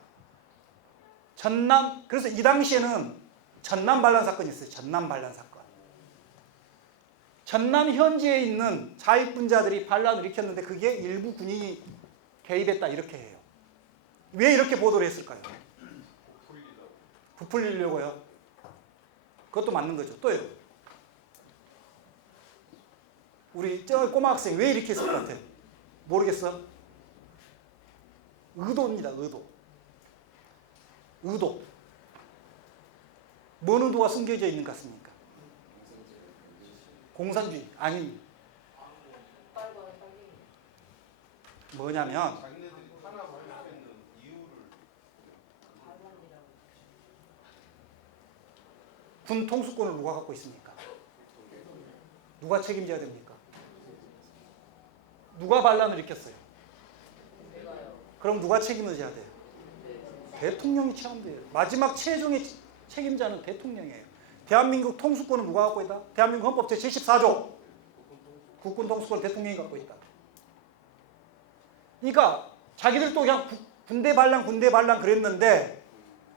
전남, 그래서 이 당시에는 전남 반란 사건이 있어요. 전남 반란 사건. 전남 현지에 있는 자익분자들이 반란을 일으켰는데 그게 일부 군인이 개입했다 이렇게 해요. 왜 이렇게 보도를 했을까요? 부풀리려고요. 그것도 맞는 거죠. 또요. 우리 저 꼬마 학생 왜 이렇게 했을 것 같아요? 모르겠어? 의도입니다. 의도. 뭔 의도가 숨겨져 있는 것 같습니까? 공산주의. 아닙니다. 뭐냐면 군 통수권을 누가 갖고 있습니까? 누가 책임져야 됩니까? 누가 반란을 일으켰어요? 그럼 누가 책임을 져야 돼요? 대통령이 책임져요. 마지막 최종의 책임자는 대통령이에요. 대한민국 통수권은 누가 갖고 있다? 대한민국 헌법 제74조. 국군 통수권을 대통령이 갖고 있다. 그러니까 자기들도 그냥 군대 반란 그랬는데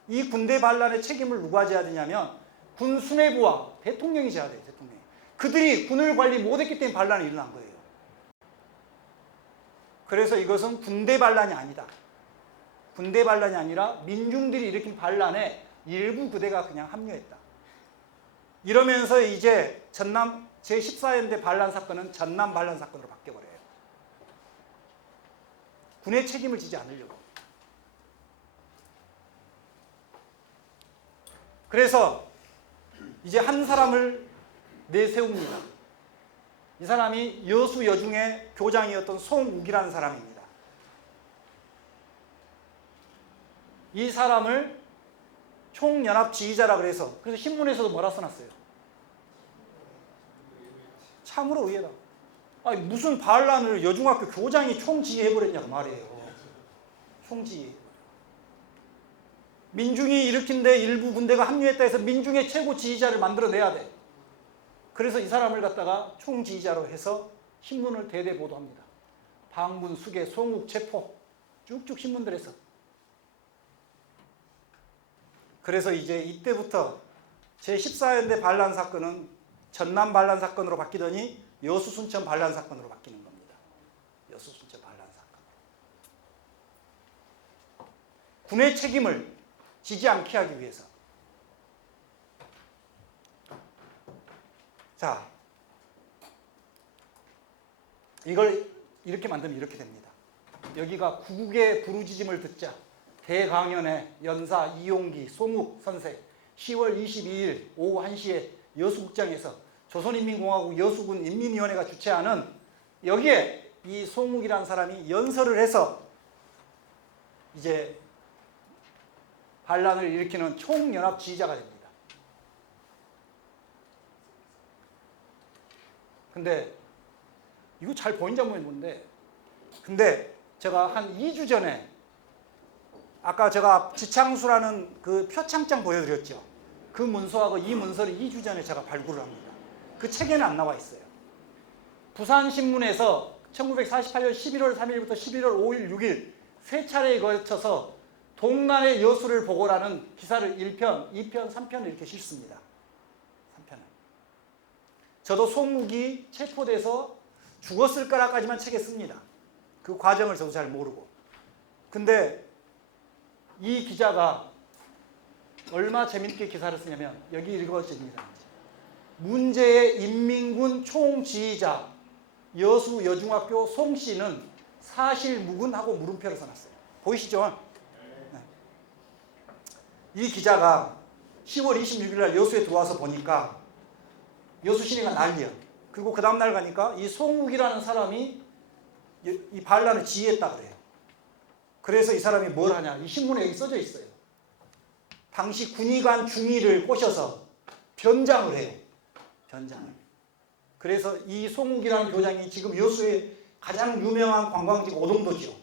이 군대 반란의 책임을 누가 져야 되냐면 군 수뇌부와 대통령이 져야 돼요. 대통령이. 그들이 군을 관리 못했기 때문에 반란이 일어난 거예요. 그래서 이것은 군대 반란이 아니다. 군대 반란이 아니라 민중들이 일으킨 반란에 일부 부대가 그냥 합류했다. 이러면서 이제 전남 제14연대 반란 사건은 전남 반란 사건으로 바뀌어버려요. 군의 책임을 지지 않으려고. 그래서 이제 한 사람을 내세웁니다. 이 사람이 여수 여중의 교장이었던 송욱이라는 사람입니다. 이 사람을 총연합 지휘자라 그래서 신문에서도 뭐라 써놨어요? 참으로 의외다. 아니 무슨 반란을 여중학교 교장이 총지휘해버렸냐고 말이에요. 총지휘. 민중이 일으킨 데 일부 군대가 합류했다 해서 민중의 최고 지휘자를 만들어내야 돼. 그래서 이 사람을 갖다가 총지휘자로 해서 신문을 대대 보도합니다. 방군, 수계, 송욱, 체포 쭉쭉 신문들에서. 그래서 이제 이때부터 제14연대 반란 사건은 전남 반란 사건으로 바뀌더니 여수 순천 반란 사건으로 바뀌는 겁니다. 여수 순천 반란 사건. 군의 책임을 지지 않게 하기 위해서. 자, 이걸 이렇게 만들면 이렇게 됩니다. 여기가 구국의 부르짖음을 듣자 대강연의 연사 이용기 송욱 선생 10월 22일 오후 1시에 여수국장에서 조선인민공화국 여수군 인민위원회가 주최하는 여기에 이 송욱이라는 사람이 연설을 해서 이제 반란을 일으키는 총연합 지휘자가 됩니다. 근데 이거 잘 보인지 안 보이는데 근데 제가 한 2주 전에 아까 제가 지창수라는 그 표창장 보여드렸죠. 그 문서하고 이 문서를 2주 전에 제가 발굴을 합니다. 그 책에는 안 나와 있어요. 부산신문에서 1948년 11월 3일부터 11월 5일, 6일 세 차례에 걸쳐서 동란의 여수를 보고라는 기사를 1편, 2편, 3편을 이렇게 싣습니다. 3편을. 저도 송욱이 체포돼서 죽었을 거라까지만 책에 씁니다. 그 과정을 저도 잘 모르고. 근데 이 기자가 얼마 재밌게 기사를 쓰냐면 여기 읽어집니다. 문제의 인민군 총지휘자 여수 여중학교 송 씨는 사실무근하고 물음표를 써놨어요. 보이시죠? 네. 이 기자가 10월 26일 날 여수에 들어와서 보니까 여수 시내가 난리야. 그리고 그 다음날 가니까 이 송욱이라는 사람이 이 반란을 지휘했다 그래요. 그래서 이 사람이 뭘 하냐? 이 신문에 여기 써져 있어요. 당시 군의관 중위를 꼬셔서 변장을 해요. 변장을. 그래서 이 송욱이라는 교장이 지금 여수의 가장 유명한 관광지가 오동도죠.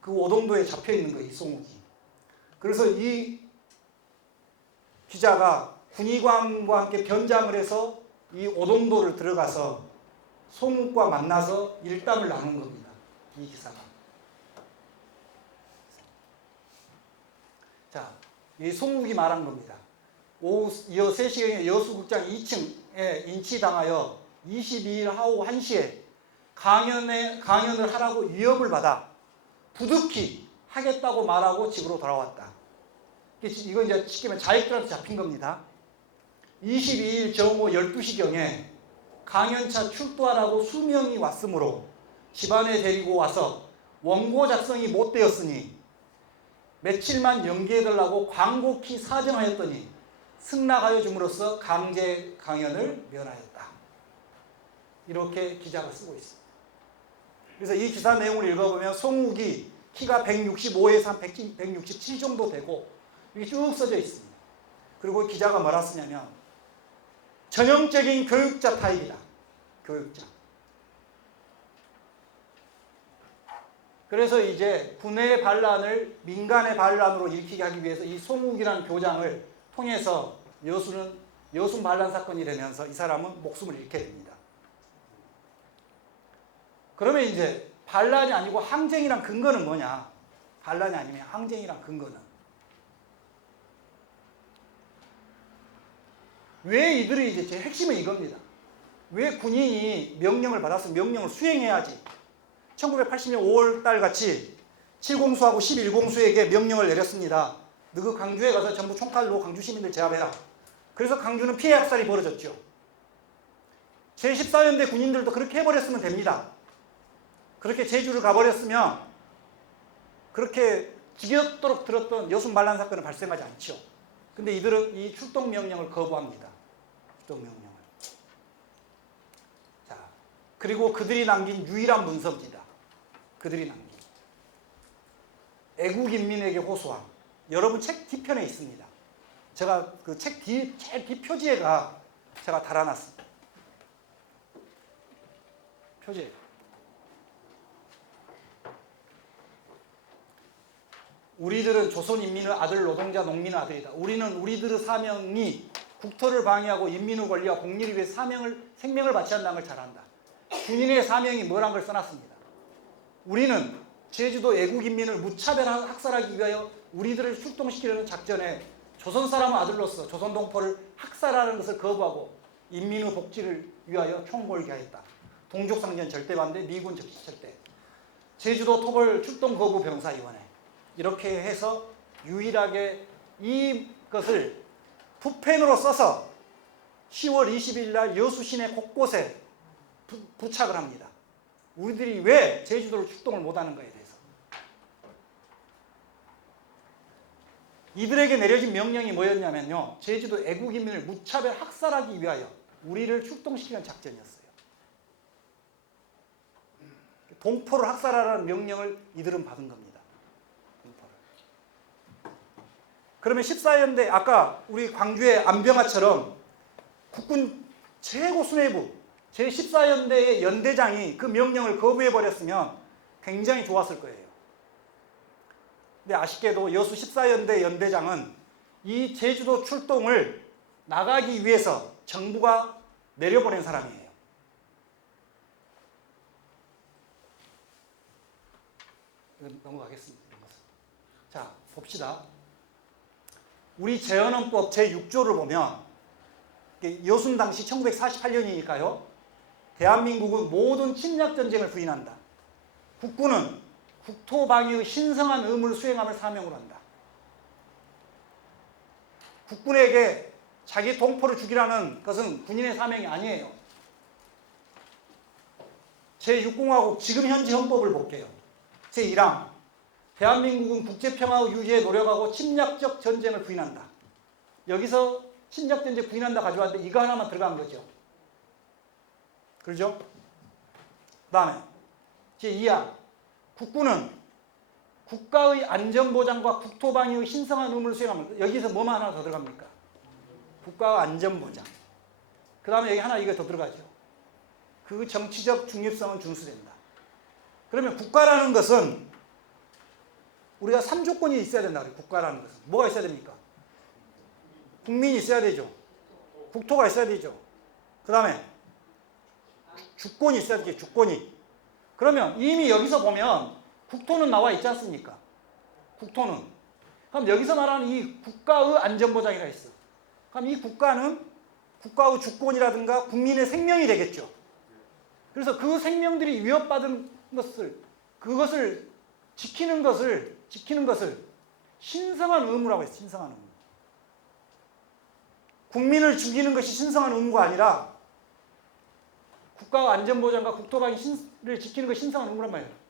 그 오동도에 잡혀 있는 거예요, 이 송욱이. 그래서 이 기자가 군의관과 함께 변장을 해서 이 오동도를 들어가서 송욱과 만나서 일담을 나눈 겁니다. 이 기사가. 자, 이 송욱이 말한 겁니다. 오후 3시경에 여수극장 2층에 인치당하여 22일 하오 1시에 강연을 하라고 위협을 받아 부득이 하겠다고 말하고 집으로 돌아왔다. 이건 이제 쉽게 자익들한테 잡힌 겁니다. 22일 정오 12시경에 강연차 출두하라고 수명이 왔으므로 집안에 데리고 와서 원고 작성이 못 되었으니 며칠만 연기해달라고 광곡히 사정하였더니 승낙하여 줌으로써 강제 강연을 면하였다. 이렇게 기자가 쓰고 있습니다. 그래서 이 기사 내용을 읽어보면 송욱이 키가 165에서 167 정도 되고 이게 쭉 써져 있습니다. 그리고 기자가 뭐라 쓰냐면 전형적인 교육자 타입이다. 교육자. 그래서 이제 군의 반란을 민간의 반란으로 일으키게 하기 위해서 이 송욱이라는 교장을 통해서 여순 반란 사건이 되면서 이 사람은 목숨을 잃게 됩니다. 그러면 이제 반란이 아니고 항쟁이란 근거는 뭐냐? 반란이 아니면 항쟁이란 근거는 왜 이들이 이제 제 핵심은 이겁니다. 왜 군인이 명령을 받아서 명령을 수행해야지? 1980년 5월달 같이 7공수하고 11공수에게 명령을 내렸습니다. 너그 강주에 가서 전부 총칼로 강주 시민들 제압해라. 그래서 강주는 피해 학살이 벌어졌죠. 제14연대 군인들도 그렇게 해버렸으면 됩니다. 그렇게 제주를 가버렸으면 그렇게 지겹도록 들었던 여순 반란 사건은 발생하지 않죠. 근데 이들은 이 출동 명령을 거부합니다. 출동 명령을. 자, 그리고 그들이 남긴 유일한 문서입니다. 그들이 남긴 애국인민에게 호소함. 여러분 책 뒤편에 있습니다. 제가 그 책 제일 뒷표지에가 제가 달아놨습니다. 표지에. 우리들은 조선인민의 아들, 노동자, 농민의 아들이다. 우리들의 사명이 국토를 방해하고 인민의 권리와 공리를 위해 생명을 바치한다는 걸 잘 안다. 군인의 사명이 뭐란 걸 써놨습니다. 우리는 제주도 애국인민을 무차별 학살하기 위하여 우리들을 출동시키려는 작전에 조선 사람의 아들로서 조선 동포를 학살하는 것을 거부하고 인민의 복지를 위하여 총궐게 하였다. 동족상전 절대 반대, 미군 적시 절대. 제주도 토벌 출동 거부 병사위원회. 이렇게 해서 유일하게 이것을 붓펜으로 써서 10월 20일 날 여수 시내 곳곳에 부착을 합니다. 우리들이 왜 제주도를 출동을 못하는 거에 대해서. 이들에게 내려진 명령이 뭐였냐면요. 제주도 애국인민을 무차별 학살하기 위하여 우리를 출동시키는 작전이었어요. 동포를 학살하라는 명령을 이들은 받은 겁니다. 그러면 14연대 아까 우리 광주의 안병화처럼 국군 최고 수뇌부 제14연대의 연대장이 그 명령을 거부해버렸으면 굉장히 좋았을 거예요. 근데 아쉽게도 여수 14연대 연대장은 이 제주도 출동을 나가기 위해서 정부가 내려보낸 사람이에요. 넘어가겠습니다. 자, 봅시다. 우리 재헌헌법 제6조를 보면 여순 당시 1948년이니까요. 대한민국은 모든 침략전쟁을 부인한다. 국군은 국토방위의 신성한 의무를 수행함을 사명으로 한다. 국군에게 자기 동포를 죽이라는 것은 군인의 사명이 아니에요. 제6공화국 지금 현지 헌법을 볼게요. 제1항 대한민국은 국제평화의 유지에 노력하고 침략적 전쟁을 부인한다. 여기서 침략전쟁 부인한다 가져왔는데 이거 하나만 들어간 거죠. 그렇죠? 그 다음에 제2항 국군은 국가의 안전보장과 국토방위의 신성한 의무를 수행합니다. 여기서 뭐만 하나 더 들어갑니까? 국가의 안전보장. 그 다음에 여기 하나 이거 더 들어가죠. 그 정치적 중립성은 준수된다. 그러면 국가라는 것은 우리가 3조건이 있어야 된다. 국가라는 것은. 뭐가 있어야 됩니까? 국민이 있어야 되죠. 국토가 있어야 되죠. 그 다음에 주권이 있어야 되죠. 주권이. 그러면 이미 여기서 보면 국토는 나와 있지 않습니까? 국토는. 그럼 여기서 말하는 이 국가의 안전보장이가 있어. 그럼 이 국가는 국가의 주권이라든가 국민의 생명이 되겠죠. 그래서 그 생명들이 위협받은 것을, 그것을 지키는 것을 신성한 의무라고 했어요. 신성한 의무. 국민을 죽이는 것이 신성한 의무가 아니라 국가 안전보장과 국토방위를 지키는 것이 신성한 의무란 말이에요.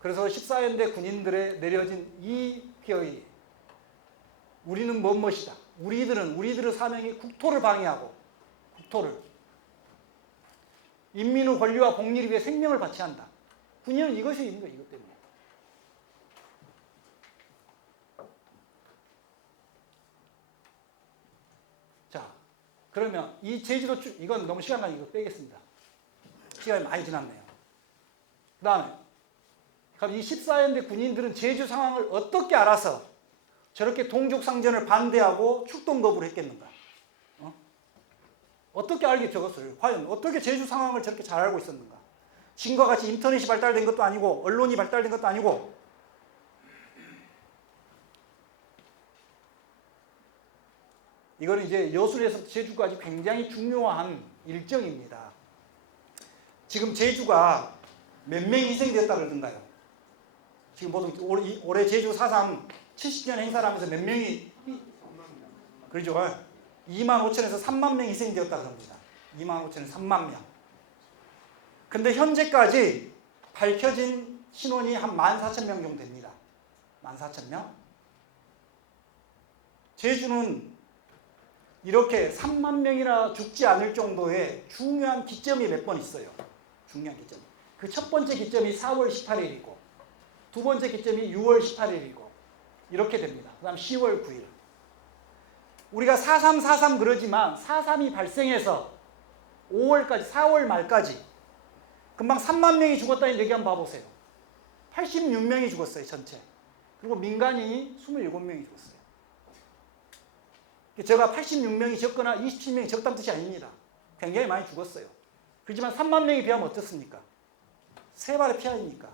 그래서 14연대 군인들에 내려진 이 피어의 우리는 무엇이다. 우리들의 사명이 국토를 방위하고 국토를 인민의 권리와 복리를 위해 생명을 바쳐야 한다. 군인은 이것이 있는 거예요. 이것 때문에. 자, 그러면 이 제주도 이건 너무 시간 가니까 이거 빼겠습니다. 시간이 많이 지났네요. 그 다음에 그럼 이 14연대 군인들은 제주 상황을 어떻게 알아서 저렇게 동족상전을 반대하고 출동 거부를 했겠는가? 어떻게 알겠죠, 그것을? 과연 어떻게 제주 상황을 저렇게 잘 알고 있었는가? 지금과 같이 인터넷이 발달된 것도 아니고 언론이 발달된 것도 아니고 이거는 이제 여수에서 제주까지 굉장히 중요한 일정입니다. 지금 제주가 몇 명이 희생되었다 그러던가요? 지금 보통 올해 제주 4.3 70주년 행사를 하면서 몇 명이 그러죠? 25,000에서 3만 명이 희생되었다 그럽니다. 25,000에서 3만 명. 근데 현재까지 밝혀진 신원이 한 14,000명 정도 됩니다. 14,000명. 제주는 이렇게 3만 명이나 죽지 않을 정도의 중요한 기점이 몇 번 있어요. 중요한 기점. 그 첫 번째 기점이 4월 18일이고 두 번째 기점이 6월 18일이고 이렇게 됩니다. 그 다음 10월 9일. 우리가 4.3 그러지만 4.3이 발생해서 5월까지 4월 말까지 금방 3만 명이 죽었다는 얘기 한번 봐보세요. 86명이 죽었어요. 전체. 그리고 민간인이 27명이 죽었어요. 제가 86명이 적거나 27명이 적다는 뜻이 아닙니다. 굉장히 많이 죽었어요. 그렇지만 3만 명에 비하면 어떻습니까? 세 발의 피아이니까.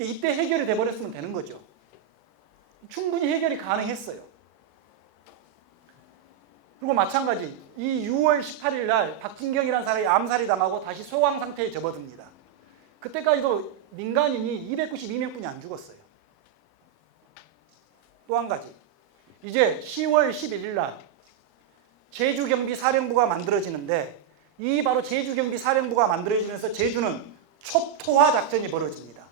이때 해결이 돼버렸으면 되는 거죠. 충분히 해결이 가능했어요. 그리고 마찬가지 이 6월 18일 날 박진경이라는 사람이 암살이 당하고 다시 소강 상태에 접어듭니다. 그때까지도 민간인이 292명뿐이 안 죽었어요. 또 한 가지. 이제 10월 11일 날 제주경비사령부가 만들어지는데 이 바로 제주경비사령부가 만들어지면서 제주는 촉토화 작전이 벌어집니다.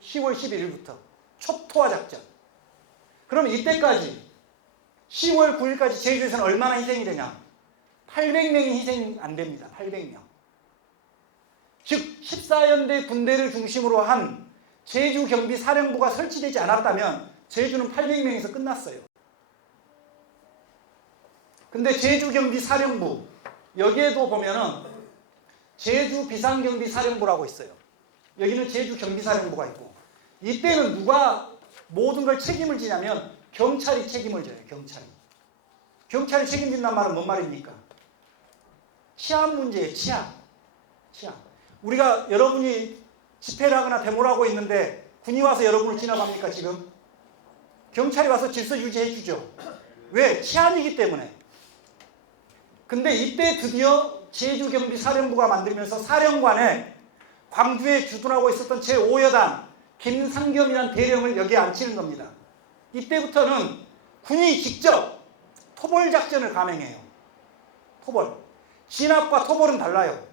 10월 11일부터 촉토화 작전. 그럼 이때까지 10월 9일까지 제주에서는 얼마나 희생이 되냐? 800명이 희생 안 됩니다. 800명. 즉 14연대 군대를 중심으로 한 제주경비사령부가 설치되지 않았다면 제주는 800명에서 끝났어요. 근데 제주경비사령부 여기에도 보면은 제주비상경비사령부라고 있어요. 여기는 제주경비사령부가 있고 이때는 누가 모든 걸 책임을 지냐면 경찰이 책임을 져요. 경찰이 책임진다는 말은 뭔 말입니까? 치안 문제예요. 치안. 우리가 여러분이 집회를 하거나 데모를 하고 있는데 군이 와서 여러분을 지나갑니까 지금? 경찰이 와서 질서 유지해 주죠. 왜? 치안이기 때문에. 근데 이때 드디어 제주경비사령부가 만들면서 사령관에 광주에 주둔하고 있었던 제5여단 김상겸이라는 대령을 여기에 앉히는 겁니다. 이때부터는 군이 직접 토벌작전을 감행해요. 토벌. 진압과 토벌은 달라요.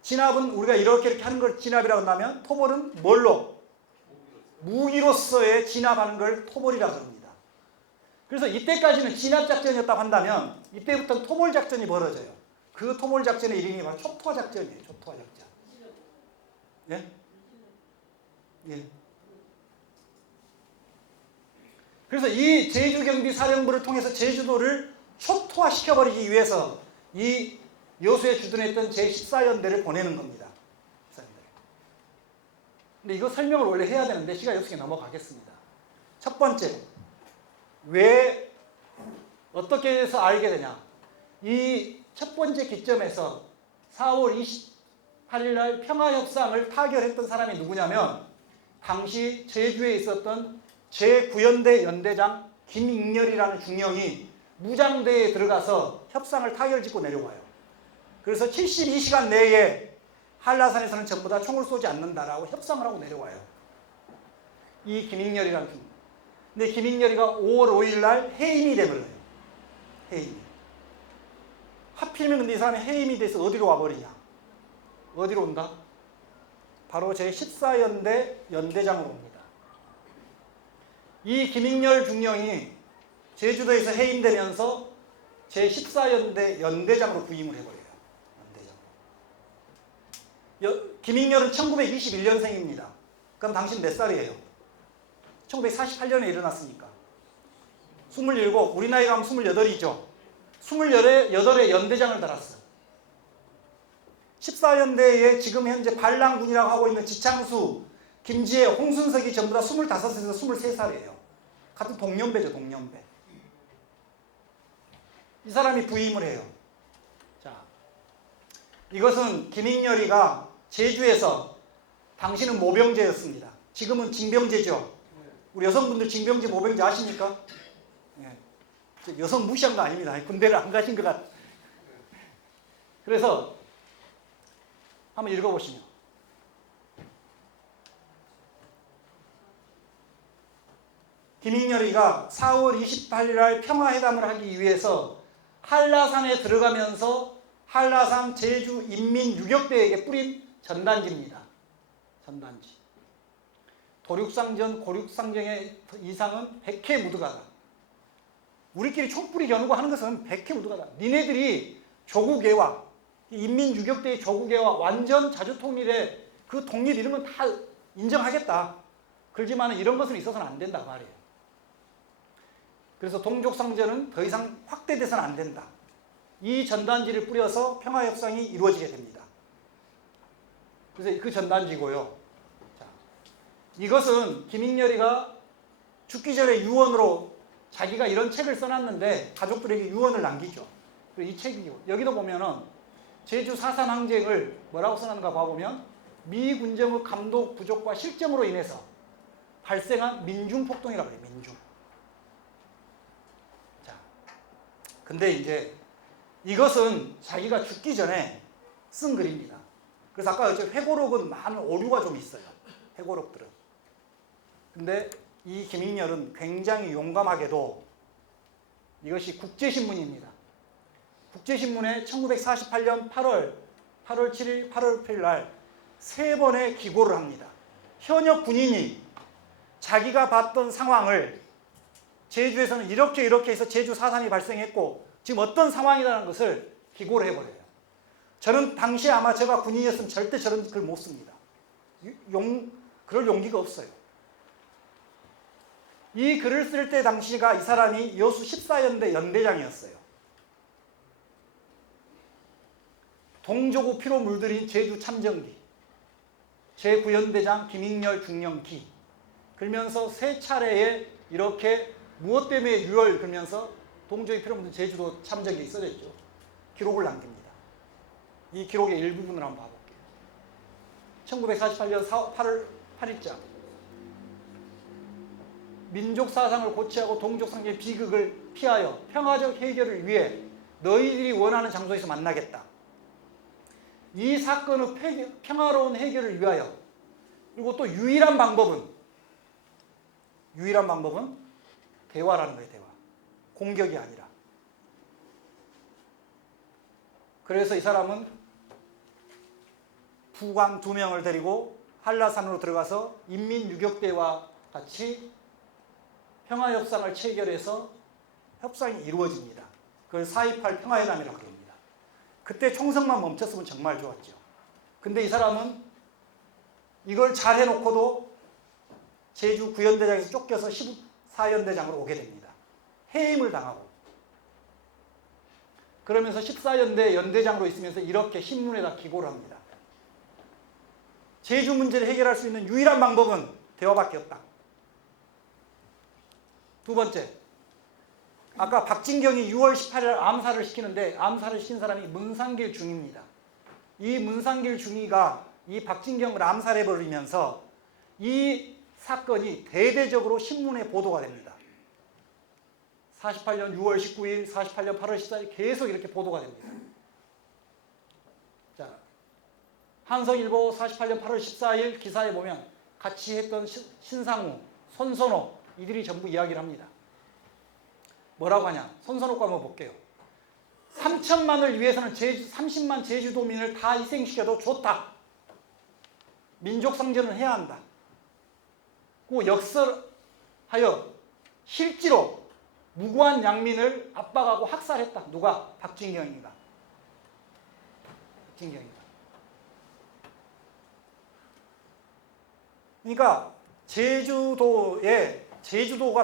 진압은 우리가 이렇게 하는 걸 진압이라고 한다면 토벌은 뭘로? 무기로서의 진압하는 걸 토벌이라고 합니다. 그래서 이때까지는 진압작전이었다고 한다면 이때부터는 토벌작전이 벌어져요. 그 토몰 작전의 이름이 바로 초토화 작전이에요. 초토화 작전. 예? 예. 그래서 이 제주경비사령부를 통해서 제주도를 초토화 시켜버리기 위해서 이 여수에 주둔했던 제14연대를 보내는 겁니다. 근데 이거 설명을 원래 해야 되는데 시간이 없으니 넘어가겠습니다. 첫 번째, 왜 어떻게 해서 알게 되냐? 이 첫 번째 기점에서 4월 28일 날 평화협상을 타결했던 사람이 누구냐면 당시 제주에 있었던 제9연대 연대장 김익렬이라는 중령이 무장대에 들어가서 협상을 타결짓고 내려와요. 그래서 72시간 내에 한라산에서는 전부 다 총을 쏘지 않는다라고 협상을 하고 내려와요. 이 김익렬이라는 중. 근데 김익렬이가 5월 5일 날 해임이 돼버려요. 해임. 하필이면 근데 이 사람이 해임이 돼서 어디로 와버리냐? 어디로 온다? 바로 제14연대 연대장으로 옵니다. 이 김익렬 중령이 제주도에서 해임되면서 제14연대 연대장으로 부임을 해버려요. 연대장. 김익렬은 1921년생입니다. 그럼 당신 몇 살이에요? 1948년에 일어났으니까. 27, 우리 나이가 하면 28이죠. 28에 연대장을 달았어요. 14연대에 지금 현재 반란군이라고 하고 있는 지창수, 김지혜, 홍순석이 전부 다 25에서 23살이에요. 같은 동년배죠, 동년배. 이 사람이 부임을 해요. 자, 이것은 김익렬이가 제주에서 당시는 모병제였습니다. 지금은 징병제죠. 우리 여성분들 징병제, 모병제 아십니까? 예. 여성 무시한 거 아닙니다. 군대를 안 가신 것 같아요. 그래서 한번 읽어보시면 김익렬이가 4월 28일 날 평화회담을 하기 위해서 한라산에 들어가면서 한라산 제주 인민유격대에게 뿌린 전단지입니다. 전단지. 도륙상전, 고륙상전의 이상은 백해 무드가다. 우리끼리 촛불이 겨누고 하는 것은 백해 무드가다. 니네들이 조국애와 인민유격대의 조국애와 완전 자주통일의 그 통일 이런 건 다 인정하겠다. 그렇지만 이런 것은 있어서는 안 된다 말이에요. 그래서 동족상전은 더 이상 확대돼서는 안 된다. 이 전단지를 뿌려서 평화협상이 이루어지게 됩니다. 그래서 그 전단지고요. 자, 이것은 김익렬이가 죽기 전에 유언으로 자기가 이런 책을 써놨는데 가족들에게 유언을 남기죠. 이 책이고 여기도 보면은 제주 4.3 항쟁을 뭐라고 써놨는가 봐보면 미군정의 감독 부족과 실정으로 인해서 발생한 민중폭동이라고 해요. 민중. 자, 근데 이제 이것은 자기가 죽기 전에 쓴 글입니다. 그래서 아까 회고록은 많은 오류가 좀 있어요. 회고록들은. 근데 이 김익렬은 굉장히 용감하게도 이것이 국제신문입니다. 국제신문에 1948년 8월 7일, 8월 8일 날 3번의 기고를 합니다. 현역 군인이 자기가 봤던 상황을 제주에서는 이렇게 해서 제주 4.3이 발생했고 지금 어떤 상황이라는 것을 기고를 해버려요. 저는 당시에 아마 제가 군인이었으면 절대 저런 글 못 씁니다. 그럴 용기가 없어요. 이 글을 쓸 때 당시가 이 사람이 여수 14연대 연대장이었어요. 동조구 피로 물들인 제주 참전기, 제9연대장 김익렬 중령기, 그러면서 3차례에 이렇게 무엇 때문에 유혈 그러면서 동조의 피로 물든 제주도 참전기에 써졌죠. 기록을 남깁니다. 이 기록의 일부분을 한번 봐볼게요. 1948년 8월 8일자 민족 사상을 고취하고 동족 상의 비극을 피하여 평화적 해결을 위해 너희들이 원하는 장소에서 만나겠다. 이 사건의 평화로운 해결을 위하여 그리고 또 유일한 방법은 대화라는 거예요. 대화. 공격이 아니라. 그래서 이 사람은 부관 2명을 데리고 한라산으로 들어가서 인민유격대와 같이 평화협상을 체결해서 협상이 이루어집니다. 그걸 4.28 평화회담이라고 합니다. 그때 총성만 멈췄으면 정말 좋았죠. 근데 이 사람은 이걸 잘 해놓고도 제주 구연대장에서 쫓겨서 14연대장으로 오게 됩니다. 해임을 당하고. 그러면서 14연대 연대장으로 있으면서 이렇게 신문에다 기고를 합니다. 제주 문제를 해결할 수 있는 유일한 방법은 대화밖에 없다. 두 번째, 아까 박진경이 6월 18일 암살을 시키는데 암살을 시킨 사람이 문상길 중입니다. 이 문상길 중이가 이 박진경을 암살해버리면서 이 사건이 대대적으로 신문에 보도가 됩니다. 48년 6월 19일, 48년 8월 14일 계속 이렇게 보도가 됩니다. 자, 한성일보 48년 8월 14일 기사에 보면 같이 했던 신상우, 손선호 이들이 전부 이야기를 합니다. 뭐라고 하냐? 손선호 거 한번 볼게요. 3천만을 위해서는 30만 제주도민을 다 희생시켜도 좋다. 민족상전을 해야 한다. 그 역설하여 실제로 무고한 양민을 압박하고 학살했다. 누가? 박진경이가. 박진경이가. 그러니까 제주도가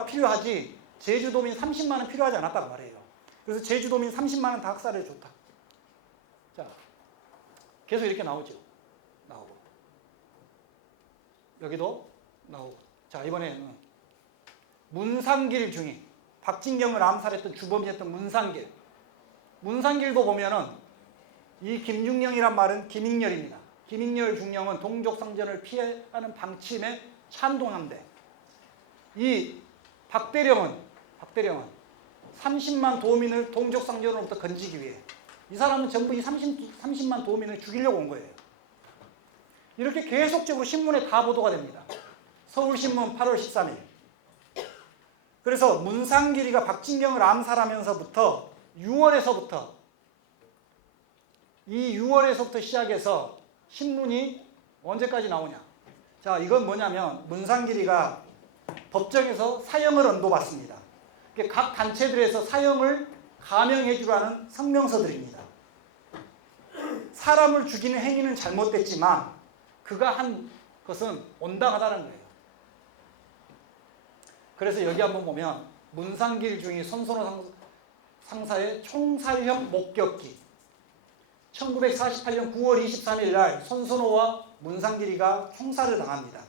필요하지 제주도민 30만은 필요하지 않았다고 말해요. 그래서 제주도민 30만은 다 학살해 줬다. 자, 계속 이렇게 나오죠. 나오고. 여기도 나오고. 자, 이번에는 문상길 중이 박진경을 암살했던 주범이었던 문상길. 문상길도 보면은 이 김중령이란 말은 김익렬입니다. 김익렬 중령은 동족상전을 피하는 방침에 찬동한데 이 박대령은 30만 도민을 동족상전으로부터 건지기 위해 이 사람은 전부 이 30만 도민을 죽이려고 온 거예요. 이렇게 계속적으로 신문에 다 보도가 됩니다. 서울신문 8월 13일. 그래서 문상길이가 박진경을 암살하면서부터 6월에서부터 시작해서 신문이 언제까지 나오냐. 자, 이건 뭐냐면 문상길이가 법정에서 사형을 언도받습니다. 각 단체들에서 사형을 감형해 주라는 성명서들입니다. 사람을 죽이는 행위는 잘못됐지만 그가 한 것은 온당하다는 거예요. 그래서 여기 한번 보면 문상길 중이 손선호 상사의 총살형 목격기 1948년 9월 23일 날 손선호와 문상길이가 총살을 당합니다.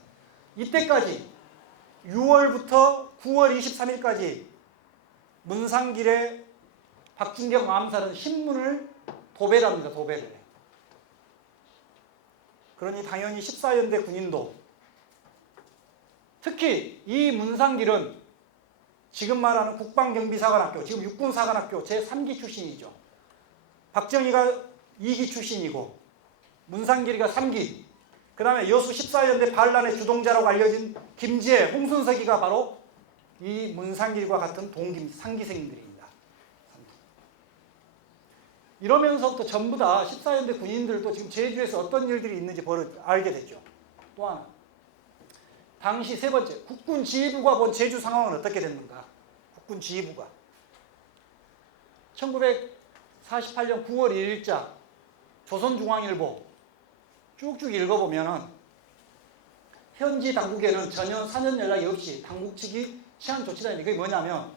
이때까지 6월부터 9월 23일까지 문상길의 박진경 암살은 신문을 도배를 합니다. 도배를 해요. 그러니 당연히 14연대 군인도 특히 이 문상길은 지금 말하는 국방경비사관학교, 지금 육군사관학교 제3기 출신이죠. 박정희가 2기 출신이고 문상길이가 3기. 그 다음에 여수 14연대 반란의 주동자라고 알려진 김지혜, 홍순석이가 바로 이 문상길과 같은 상기생들입니다. 이러면서부터 전부 다 14연대 군인들도 지금 제주에서 어떤 일들이 있는지 알게 됐죠. 또 하나. 당시 세 번째, 국군 지휘부가 본 제주 상황은 어떻게 됐는가? 국군 지휘부가 1948년 9월 1일자 조선중앙일보 쭉쭉 읽어보면은 현지 당국에는 전혀 사전 연락이 없이 당국 측이 치안 조치라는 게 뭐냐면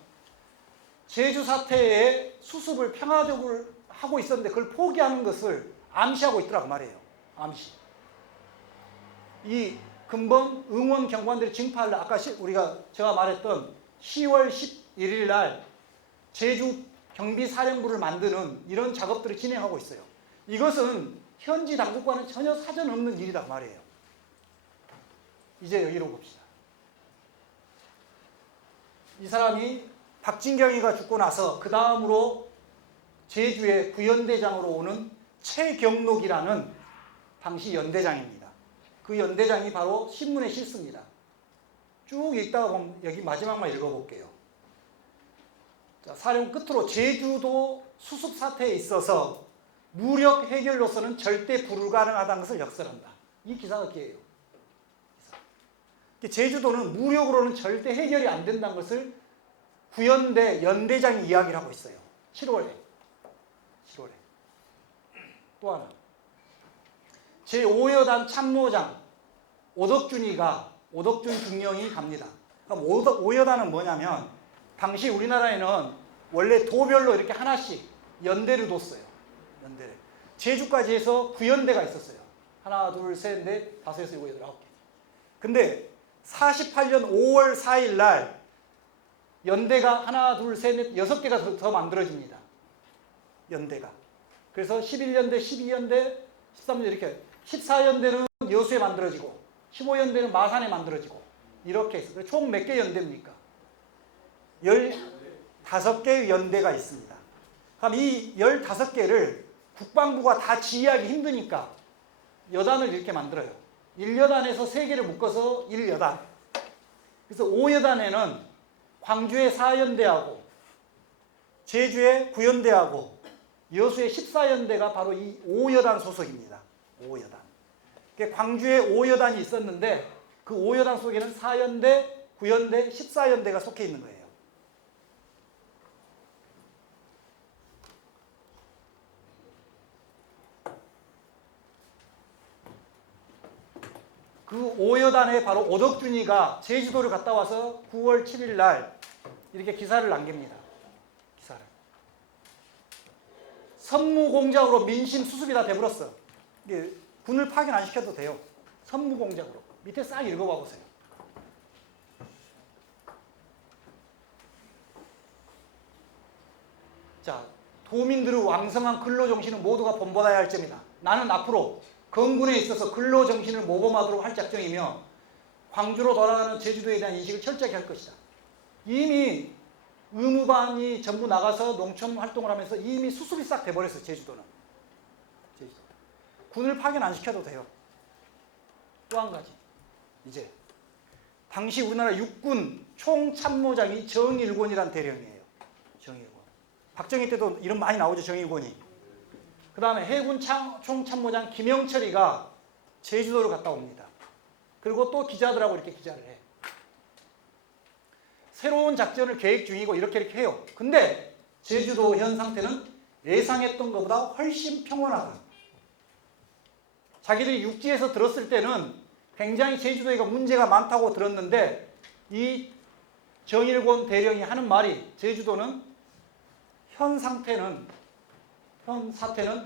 제주 사태의 수습을 평화적으로 하고 있었는데 그걸 포기하는 것을 암시하고 있더라고 말이에요. 암시. 이 근본 응원 경관들이 징파할 아까 제가 말했던 10월 11일 날 제주 경비사령부를 만드는 이런 작업들을 진행하고 있어요. 이것은 현지 당국과는 전혀 사전 없는 일이다 말이에요. 이제 여기로 봅시다. 이 사람이 박진경이가 죽고 나서 그 다음으로 제주의 구연대장으로 오는 최경록이라는 당시 연대장입니다. 그 연대장이 바로 신문에 실습니다. 쭉 읽다가 보면 여기 마지막만 읽어볼게요. 자, 사령 끝으로 제주도 수습 사태에 있어서 무력 해결로서는 절대 불가능하다는 것을 역설한다. 이 기사가 기예요. 제주도는 무력으로는 절대 해결이 안 된다는 것을 구연대 연대장이 이야기를 하고 있어요. 7월에. 또 하나. 제5여단 참모장 오덕준 중령이 갑니다. 그럼 5여단은 뭐냐면 당시 우리나라에는 원래 도별로 이렇게 하나씩 연대를 뒀어요. 연대를. 제주까지 해서 9연대가 있었어요. 하나, 둘, 셋, 넷, 다섯, 여섯, 일곱, 여덟, 아홉 개. 근데 48년 5월 4일 날 연대가 하나, 둘, 셋, 넷, 6개가 더 만들어집니다. 연대가. 그래서 11연대, 12연대, 13연대 이렇게 14연대는 여수에 만들어지고 15연대는 마산에 만들어지고 이렇게 있어요. 총 몇 개 연대입니까? 15개의 연대가 있습니다. 그럼 이 15개를 국방부가 다 지휘하기 힘드니까 여단을 이렇게 만들어요. 1여단에서 3개를 묶어서 1여단. 그래서 5여단에는 광주의 4연대하고 제주의 9연대하고 여수의 14연대가 바로 이 5여단 소속입니다. 5여단. 그러니까 광주에 5여단이 있었는데 그 5여단 속에는 4연대, 9연대, 14연대가 속해 있는 거예요. 그 5여단에 바로 오덕준이가 제주도를 갔다 와서 9월 7일 날 이렇게 기사를 남깁니다. 기사를. 선무공작으로 민심 수습이 다 돼버렸어. 이게 군을 파견 안 시켜도 돼요. 선무공작으로. 밑에 싹 읽어봐 보세요. 자, 도민들의 왕성한 근로정신은 모두가 본받아야 할 점이다. 나는 앞으로 건군에 있어서 근로정신을 모범하도록 할 작정이며 광주로 돌아가는 제주도에 대한 인식을 철저하게 할 것이다. 이미 의무반이 전부 나가서 농촌 활동을 하면서 이미 수습이 싹 돼버렸어요. 제주도는. 제주도. 군을 파견 안 시켜도 돼요. 또 한 가지. 이제 당시 우리나라 육군 총참모장이 정일곤이란 대령이에요. 정일곤. 박정희 때도 이름 많이 나오죠. 정일곤이. 그 다음에 해군 총참모장 김영철이가 제주도를 갔다 옵니다. 그리고 또 기자들하고 이렇게 기자를 해. 새로운 작전을 계획 중이고 이렇게 해요. 근데 제주도 현 상태는 예상했던 것보다 훨씬 평온하다. 자기들이 육지에서 들었을 때는 굉장히 제주도가 문제가 많다고 들었는데 이 정일곤 대령이 하는 말이 제주도는 현 사태는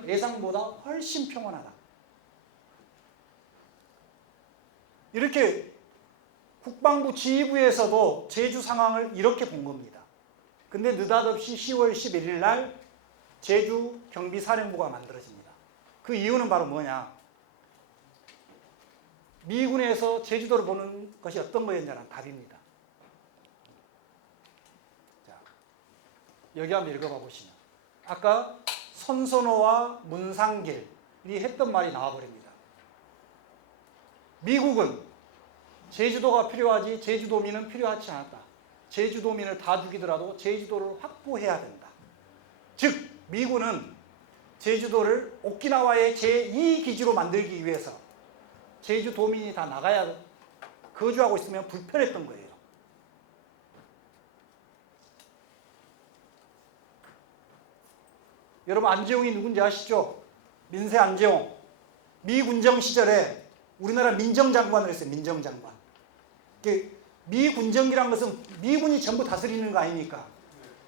예상보다 훨씬 평온하다. 이렇게 국방부 지휘부에서도 제주 상황을 이렇게 본 겁니다. 근데 느닷없이 10월 11일 날 제주 경비사령부가 만들어집니다. 그 이유는 바로 뭐냐? 미군에서 제주도를 보는 것이 어떤 거였냐는 답입니다. 자, 여기 한번 읽어봐 보시면 아까 손선호와 문상길이 했던 말이 나와버립니다. 미국은 제주도가 필요하지 제주도민은 필요하지 않았다. 제주도민을 다 죽이더라도 제주도를 확보해야 된다. 즉 미군은 제주도를 오키나와의 제2기지로 만들기 위해서 제주도민이 다 나가야 거주하고 있으면 불편했던 거예요. 여러분 안재홍이 누군지 아시죠? 민세 안재홍. 미 군정 시절에 우리나라 민정장관을 했어요. 민정장관. 미 군정이라는 것은 미군이 전부 다스리는 거 아닙니까?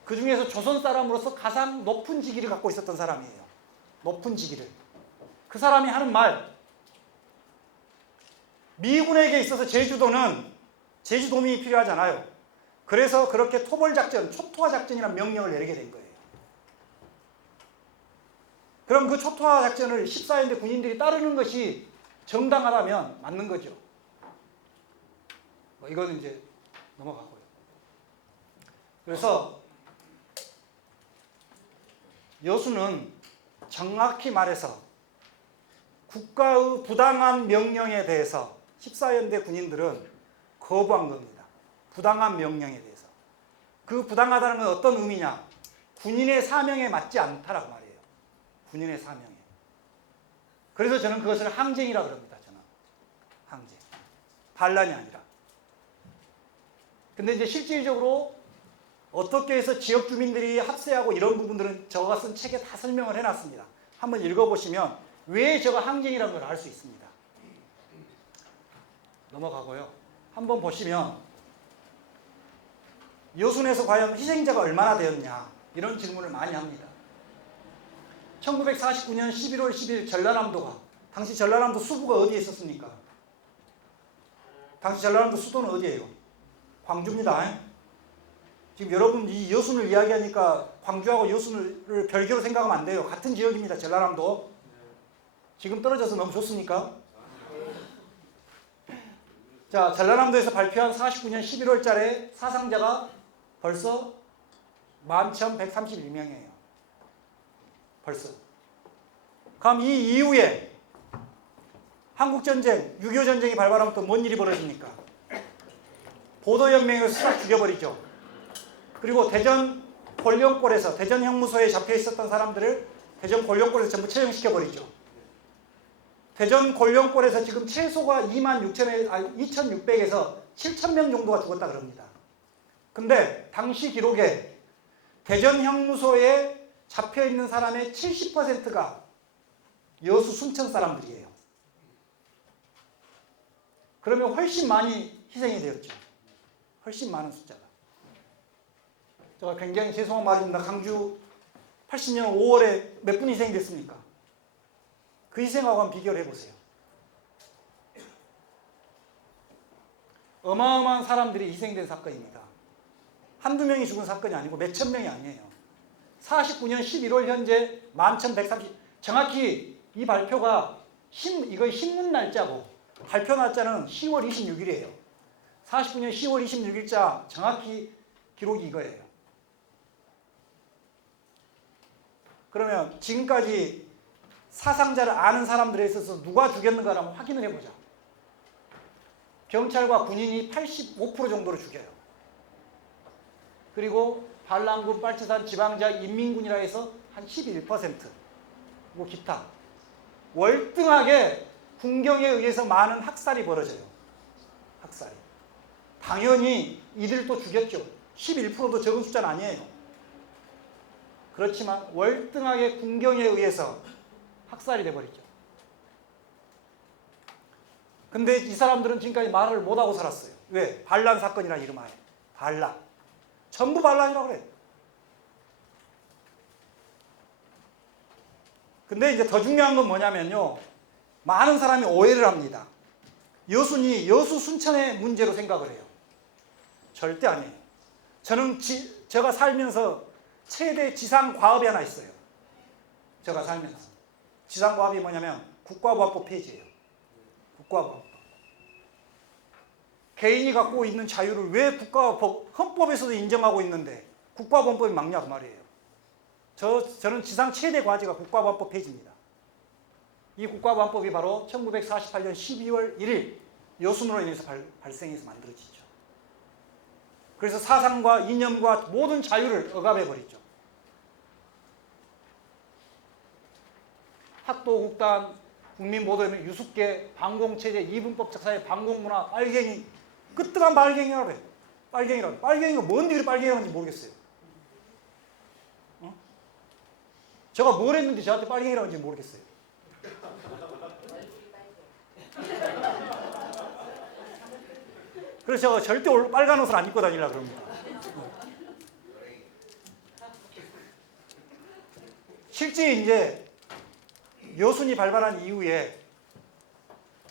그 중에서 조선 사람으로서 가장 높은 직위를 갖고 있었던 사람이에요. 높은 직위를. 그 사람이 하는 말. 미군에게 있어서 제주도는 제주도민이 필요하잖아요. 그래서 그렇게 토벌작전, 초토화 작전이라는 명령을 내리게 된 거예요. 그럼 그 초토화 작전을 14연대 군인들이 따르는 것이 정당하다면 맞는 거죠. 이거는 이제 넘어가고요. 그래서 여수는 정확히 말해서 국가의 부당한 명령에 대해서 14연대 군인들은 거부한 겁니다. 부당한 명령에 대해서. 그 부당하다는 건 어떤 의미냐? 군인의 사명에 맞지 않다라고 말이에요. 군인의 사명에. 그래서 저는 그것을 항쟁이라 그럽니다. 저는 항쟁. 반란이 아니라. 근데 이제 실질적으로 어떻게 해서 지역 주민들이 합세하고 이런 부분들은 저가 쓴 책에 다 설명을 해놨습니다. 한번 읽어보시면 왜 저가 항쟁이라는 걸 알 수 있습니다. 넘어가고요. 한번 보시면 여순에서 과연 희생자가 얼마나 되었냐 이런 질문을 많이 합니다. 1949년 11월 10일 전라남도가, 당시 전라남도 수부가 어디에 있었습니까? 당시 전라남도 수도는 어디예요? 광주입니다. 지금 여러분 이 여순을 이야기하니까 광주하고 여순을 별개로 생각하면 안 돼요. 같은 지역입니다. 전라남도. 지금 떨어져서 너무 좋습니까? 자, 전라남도에서 발표한 49년 11월 달에 사상자가 벌써 11,131명이에요. 벌써. 그럼 이 이후에 한국전쟁, 6.25전쟁이 발발하면 또 뭔 일이 벌어집니까? 보도연맹을 싹 죽여버리죠. 그리고 대전 곤룡골에서, 대전 형무소에 잡혀 있었던 사람들을 대전 곤룡골에서 전부 처형시켜버리죠. 대전 곤룡골에서 지금 최소가 2,600에서 7,000명 정도가 죽었다 그럽니다. 근데 당시 기록에 대전 형무소에 잡혀 있는 사람의 70%가 여수 순천 사람들이에요. 그러면 훨씬 많이 희생이 되었죠. 훨씬 많은 숫자가. 제가 굉장히 죄송한 말입니다. 강주 80년 5월에 몇 분이 희생됐습니까? 그 희생하고 한번 비교를 해보세요. 어마어마한 사람들이 희생된 사건입니다. 한두 명이 죽은 사건이 아니고 몇천 명이 아니에요. 49년 11월 현재 11,130, 정확히 이 발표가 이거 신문 날짜고 발표 날짜는 10월 26일이에요. 49년 10월 26일자 정확히 기록이 이거예요. 그러면 지금까지 사상자를 아는 사람들에 있어서 누가 죽였는가를 한번 확인을 해보자. 경찰과 군인이 85% 정도로 죽여요. 그리고 반란군, 빨치산, 지방자, 인민군이라 해서 한 11%. 뭐 기타. 월등하게 군경에 의해서 많은 학살이 벌어져요. 학살이. 당연히 이들도 죽였죠. 11%도 적은 숫자는 아니에요. 그렇지만 월등하게 군경에 의해서 학살이 돼버리죠. 근데 이 사람들은 지금까지 말을 못하고 살았어요. 왜? 반란 사건이라는 이름하에. 반란. 전부 반란이라고 그래요. 근데 이제 더 중요한 건 뭐냐면요. 많은 사람이 오해를 합니다. 여순이 여수 순천의 문제로 생각을 해요. 절대 아니에요. 제가 살면서 최대 지상과업이 하나 있어요. 제가 살면서. 지상과업이 뭐냐면 국가보안법 폐지예요. 국가보안법. 개인이 갖고 있는 자유를 왜 헌법에서도 인정하고 있는데 국가보안법이 막냐 그 말이에요. 저는 지상 최대 과제가 국가보안법 폐지입니다. 이 국가보안법이 바로 1948년 12월 1일 여순으로 인해서 발생해서 만들어지죠. 그래서 사상과 이념과 모든 자유를 억압해버리죠. 학도국단, 국민보도연맹, 유숙계, 방공체제, 이분법 작사의 방공문화, 빨갱이, 끄떡한 빨갱이라고 해요. 빨갱이라고. 빨갱이가 뭔데 그렇게 빨갱이라는지 모르겠어요. 제가 뭘 했는지 저한테 빨갱이라고 하는지 모르겠어요. 그래서 제가 절대 빨간 옷을 안 입고 다니려고 그럽니다. 실제 이제 여순이 발발한 이후에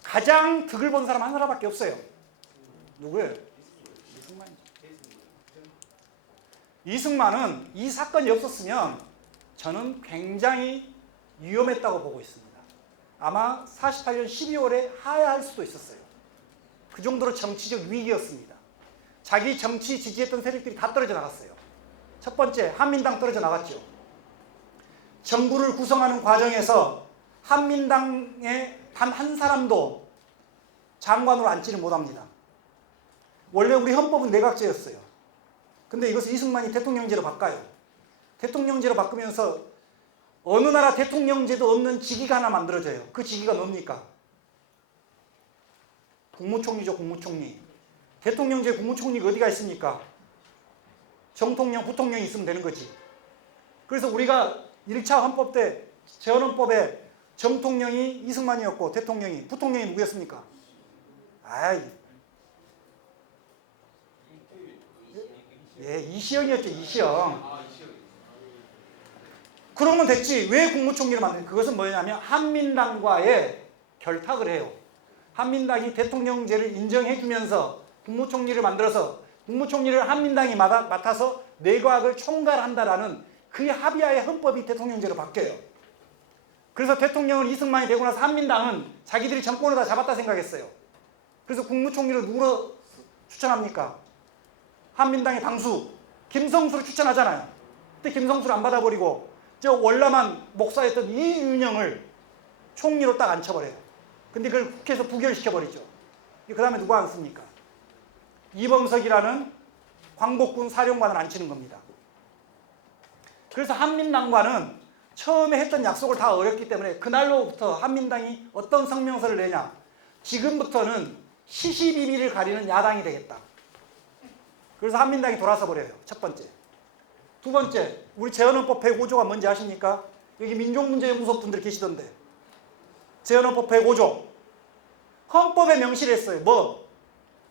가장 득을 본 사람 한 사람밖에 없어요. 누구예요? 이승만이죠. 이승만은 이 사건이 없었으면 저는 굉장히 위험했다고 보고 있습니다. 아마 48년 12월에 하야할 수도 있었어요. 그 정도로 정치적 위기였습니다. 자기 정치 지지했던 세력들이 다 떨어져 나갔어요. 첫 번째, 한민당 떨어져 나갔죠. 정부를 구성하는 과정에서 한민당의 단 한 사람도 장관으로 앉지를 못합니다. 원래 우리 헌법은 내각제였어요. 근데 이것을 이승만이 대통령제로 바꿔요. 대통령제로 바꾸면서 어느 나라 대통령제도 없는 직위가 하나 만들어져요. 그 직위가 뭡니까? 국무총리죠, 국무총리. 대통령제 국무총리가 어디가 있습니까? 정통령, 부통령이 있으면 되는 거지. 그래서 우리가 1차 헌법 때 재헌헌법에 정통령이 이승만이었고 대통령이 부통령이 누구였습니까? 아이, 예, 이시영이었죠. 이시영. 그러면 됐지. 왜 국무총리를 만드냐? 그것은 뭐냐면 한민당과의 결탁을 해요. 한민당이 대통령제를 인정해주면서 국무총리를 만들어서 국무총리를 한민당이 맡아서 내각을 총괄한다라는 그 합의하에 헌법이 대통령제로 바뀌어요. 그래서 대통령은 이승만이 되고 나서 한민당은 자기들이 정권을 다 잡았다 생각했어요. 그래서 국무총리를 누구로 추천합니까? 한민당의 당수 김성수를 추천하잖아요. 그때 김성수를 안 받아버리고 저 월남한 목사였던 이윤영을 총리로 딱 앉혀버려요. 근데 그걸 국회에서 부결시켜버리죠. 그 다음에 누가 앉습니까? 이범석이라는 광복군 사령관을 앉히는 겁니다. 그래서 한민당과는 처음에 했던 약속을 다 어겼기 때문에 그날로부터 한민당이 어떤 성명서를 내냐. 지금부터는 시시비비를 가리는 야당이 되겠다. 그래서 한민당이 돌아서 버려요. 첫 번째. 두 번째, 우리 재헌헌법 105조가 뭔지 아십니까? 여기 민족문제연구소 분들 계시던데. 재헌헌법 105조. 헌법에 명시를 했어요. 뭐?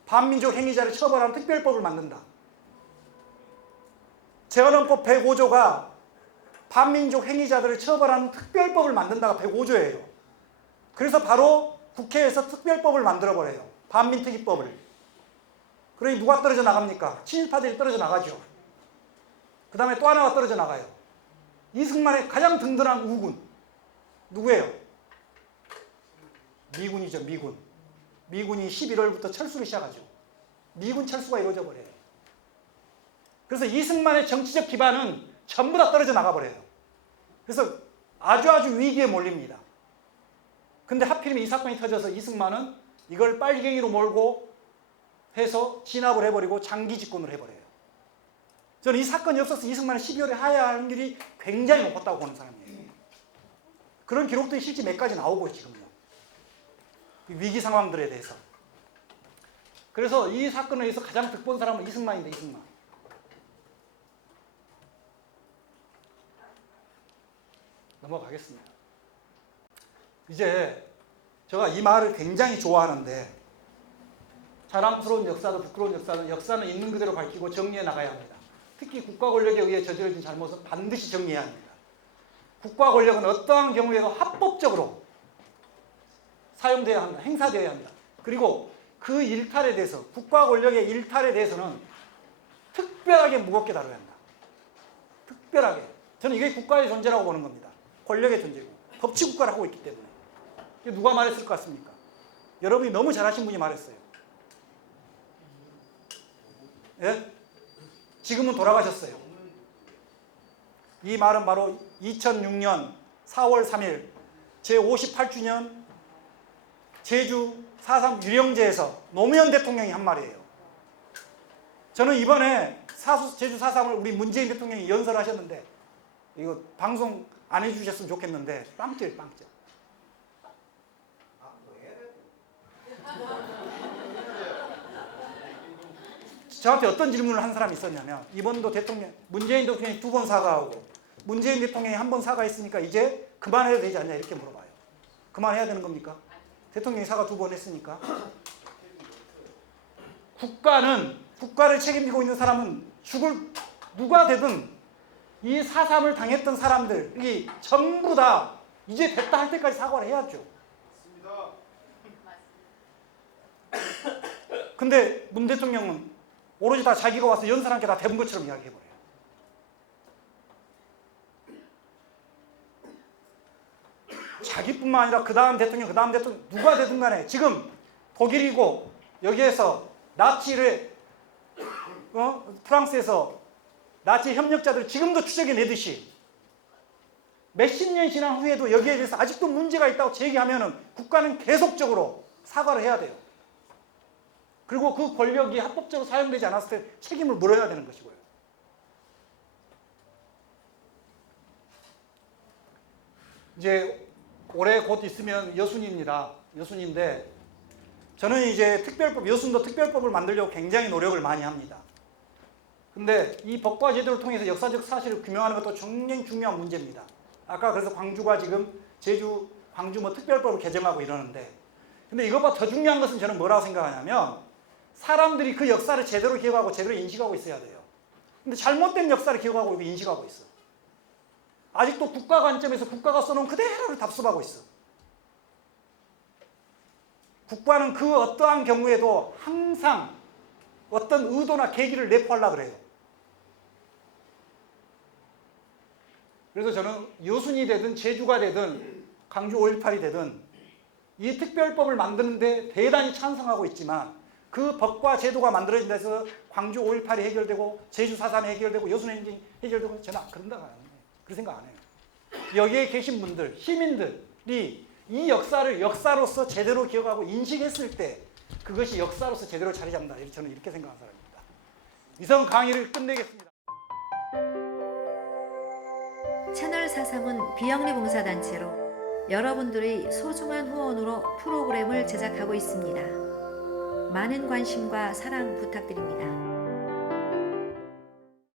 반민족 행위자를 처벌하는 특별법을 만든다. 재헌헌법 105조가 반민족 행위자들을 처벌하는 특별법을 만든다가 105조예요. 그래서 바로 국회에서 특별법을 만들어버려요. 반민특위법을. 그러니 누가 떨어져 나갑니까? 친일파들이 떨어져 나가죠. 그 다음에 또 하나가 떨어져 나가요. 이승만의 가장 든든한 우군. 누구예요? 미군이죠. 미군. 미군이 11월부터 철수를 시작하죠. 미군 철수가 이루어져 버려요. 그래서 이승만의 정치적 기반은 전부 다 떨어져 나가버려요. 그래서 아주 위기에 몰립니다. 근데 하필이면 이 사건이 터져서 이승만은 이걸 빨갱이로 몰고 해서 진압을 해버리고 장기 집권을 해버려요. 저는 이 사건이 없어서 이승만은 12월에 하야할 확률이 굉장히 높았다고 보는 사람이에요. 그런 기록들이 실제 몇 가지 나오고 지금요. 위기 상황들에 대해서. 그래서 이 사건에 의해서 가장 득본 사람은 이승만인데 이승만. 넘어가겠습니다. 이제 제가 이 말을 굉장히 좋아하는데 자랑스러운 역사도 부끄러운 역사는 있는 그대로 밝히고 정리해 나가야 합니다. 특히 국가 권력에 의해 저지러진 잘못은 반드시 정리해야 합니다. 국가 권력은 어떠한 경우에도 합법적으로 사용되어야 합니다. 행사되어야 합니다. 그리고 그 일탈에 대해서 국가 권력의 일탈에 대해서는 특별하게 무겁게 다뤄야 한다. 특별하게. 저는 이게 국가의 존재라고 보는 겁니다. 권력의 존재고 법치국가를 하고 있기 때문에. 이게 누가 말했을 것 같습니까? 여러분이 너무 잘하신 분이 말했어요. 예? 지금은 돌아가셨어요. 이 말은 바로 2006년 4월 3일 제58주년 제주 4.3 유령제에서 노무현 대통령이 한 말이에요. 저는 이번에 제주 4.3을 우리 문재인 대통령이 연설하셨는데 이거 방송 안 해주셨으면 좋겠는데 빵점. 저한테 어떤 질문을 한 사람이 있었냐면 이번도 문재인 대통령이 2번 사과하고 문재인 대통령이 1번 사과했으니까 이제 그만해야 되지 않냐 이렇게 물어봐요. 그만해야 되는 겁니까? 대통령이 사과 2번 했으니까. 국가를 책임지고 있는 사람은 누가 되든 이 4.3을 당했던 사람들이 전부 다 이제 됐다 할 때까지 사과를 해야죠. 근데 문 대통령은 오로지 다 자기가 와서 연설한 게 다 되는 것처럼 이야기해버려요. 자기뿐만 아니라 그 다음 대통령 누가 되든 간에 지금 독일이고 여기에서 나치를 프랑스에서 나치 협력자들 지금도 추적해내듯이 몇십 년 지난 후에도 여기에 대해서 아직도 문제가 있다고 제기하면은 국가는 계속적으로 사과를 해야 돼요. 그리고 그 권력이 합법적으로 사용되지 않았을 때 책임을 물어야 되는 것이고요. 이제 올해 곧 있으면 여순입니다. 여순인데 저는 이제 여순도 특별법을 만들려고 굉장히 노력을 많이 합니다. 근데 이 법과 제도를 통해서 역사적 사실을 규명하는 것도 굉장히 중요한 문제입니다. 아까 그래서 광주가 지금 제주, 광주 뭐 특별법을 개정하고 이러는데, 근데 이것보다 더 중요한 것은 저는 뭐라고 생각하냐면 사람들이 그 역사를 제대로 기억하고 제대로 인식하고 있어야 돼요. 근데 잘못된 역사를 기억하고 있고 인식하고 있어. 아직도 국가 관점에서 국가가 써놓은 그대로를 답습하고 있어. 국가는 그 어떠한 경우에도 항상 어떤 의도나 계기를 내포하려고 그래요. 그래서 저는 여순이 되든 제주가 되든 광주 5.18이 되든 이 특별법을 만드는데 대단히 찬성하고 있지만 그 법과 제도가 만들어진 데서 광주 5.18이 해결되고 제주 4.3이 해결되고 여순 행정이 해결되고 저는 그런다고 안 해요. 그런 생각 안 해요. 여기에 계신 분들, 시민들이 이 역사를 역사로서 제대로 기억하고 인식했을 때 그것이 역사로서 제대로 자리 잡는다. 저는 이렇게 생각하는 사람입니다. 이상 강의를 끝내겠습니다. 채널 4.3은 비영리 봉사단체로 여러분들의 소중한 후원으로 프로그램을 제작하고 있습니다. 많은 관심과 사랑 부탁드립니다.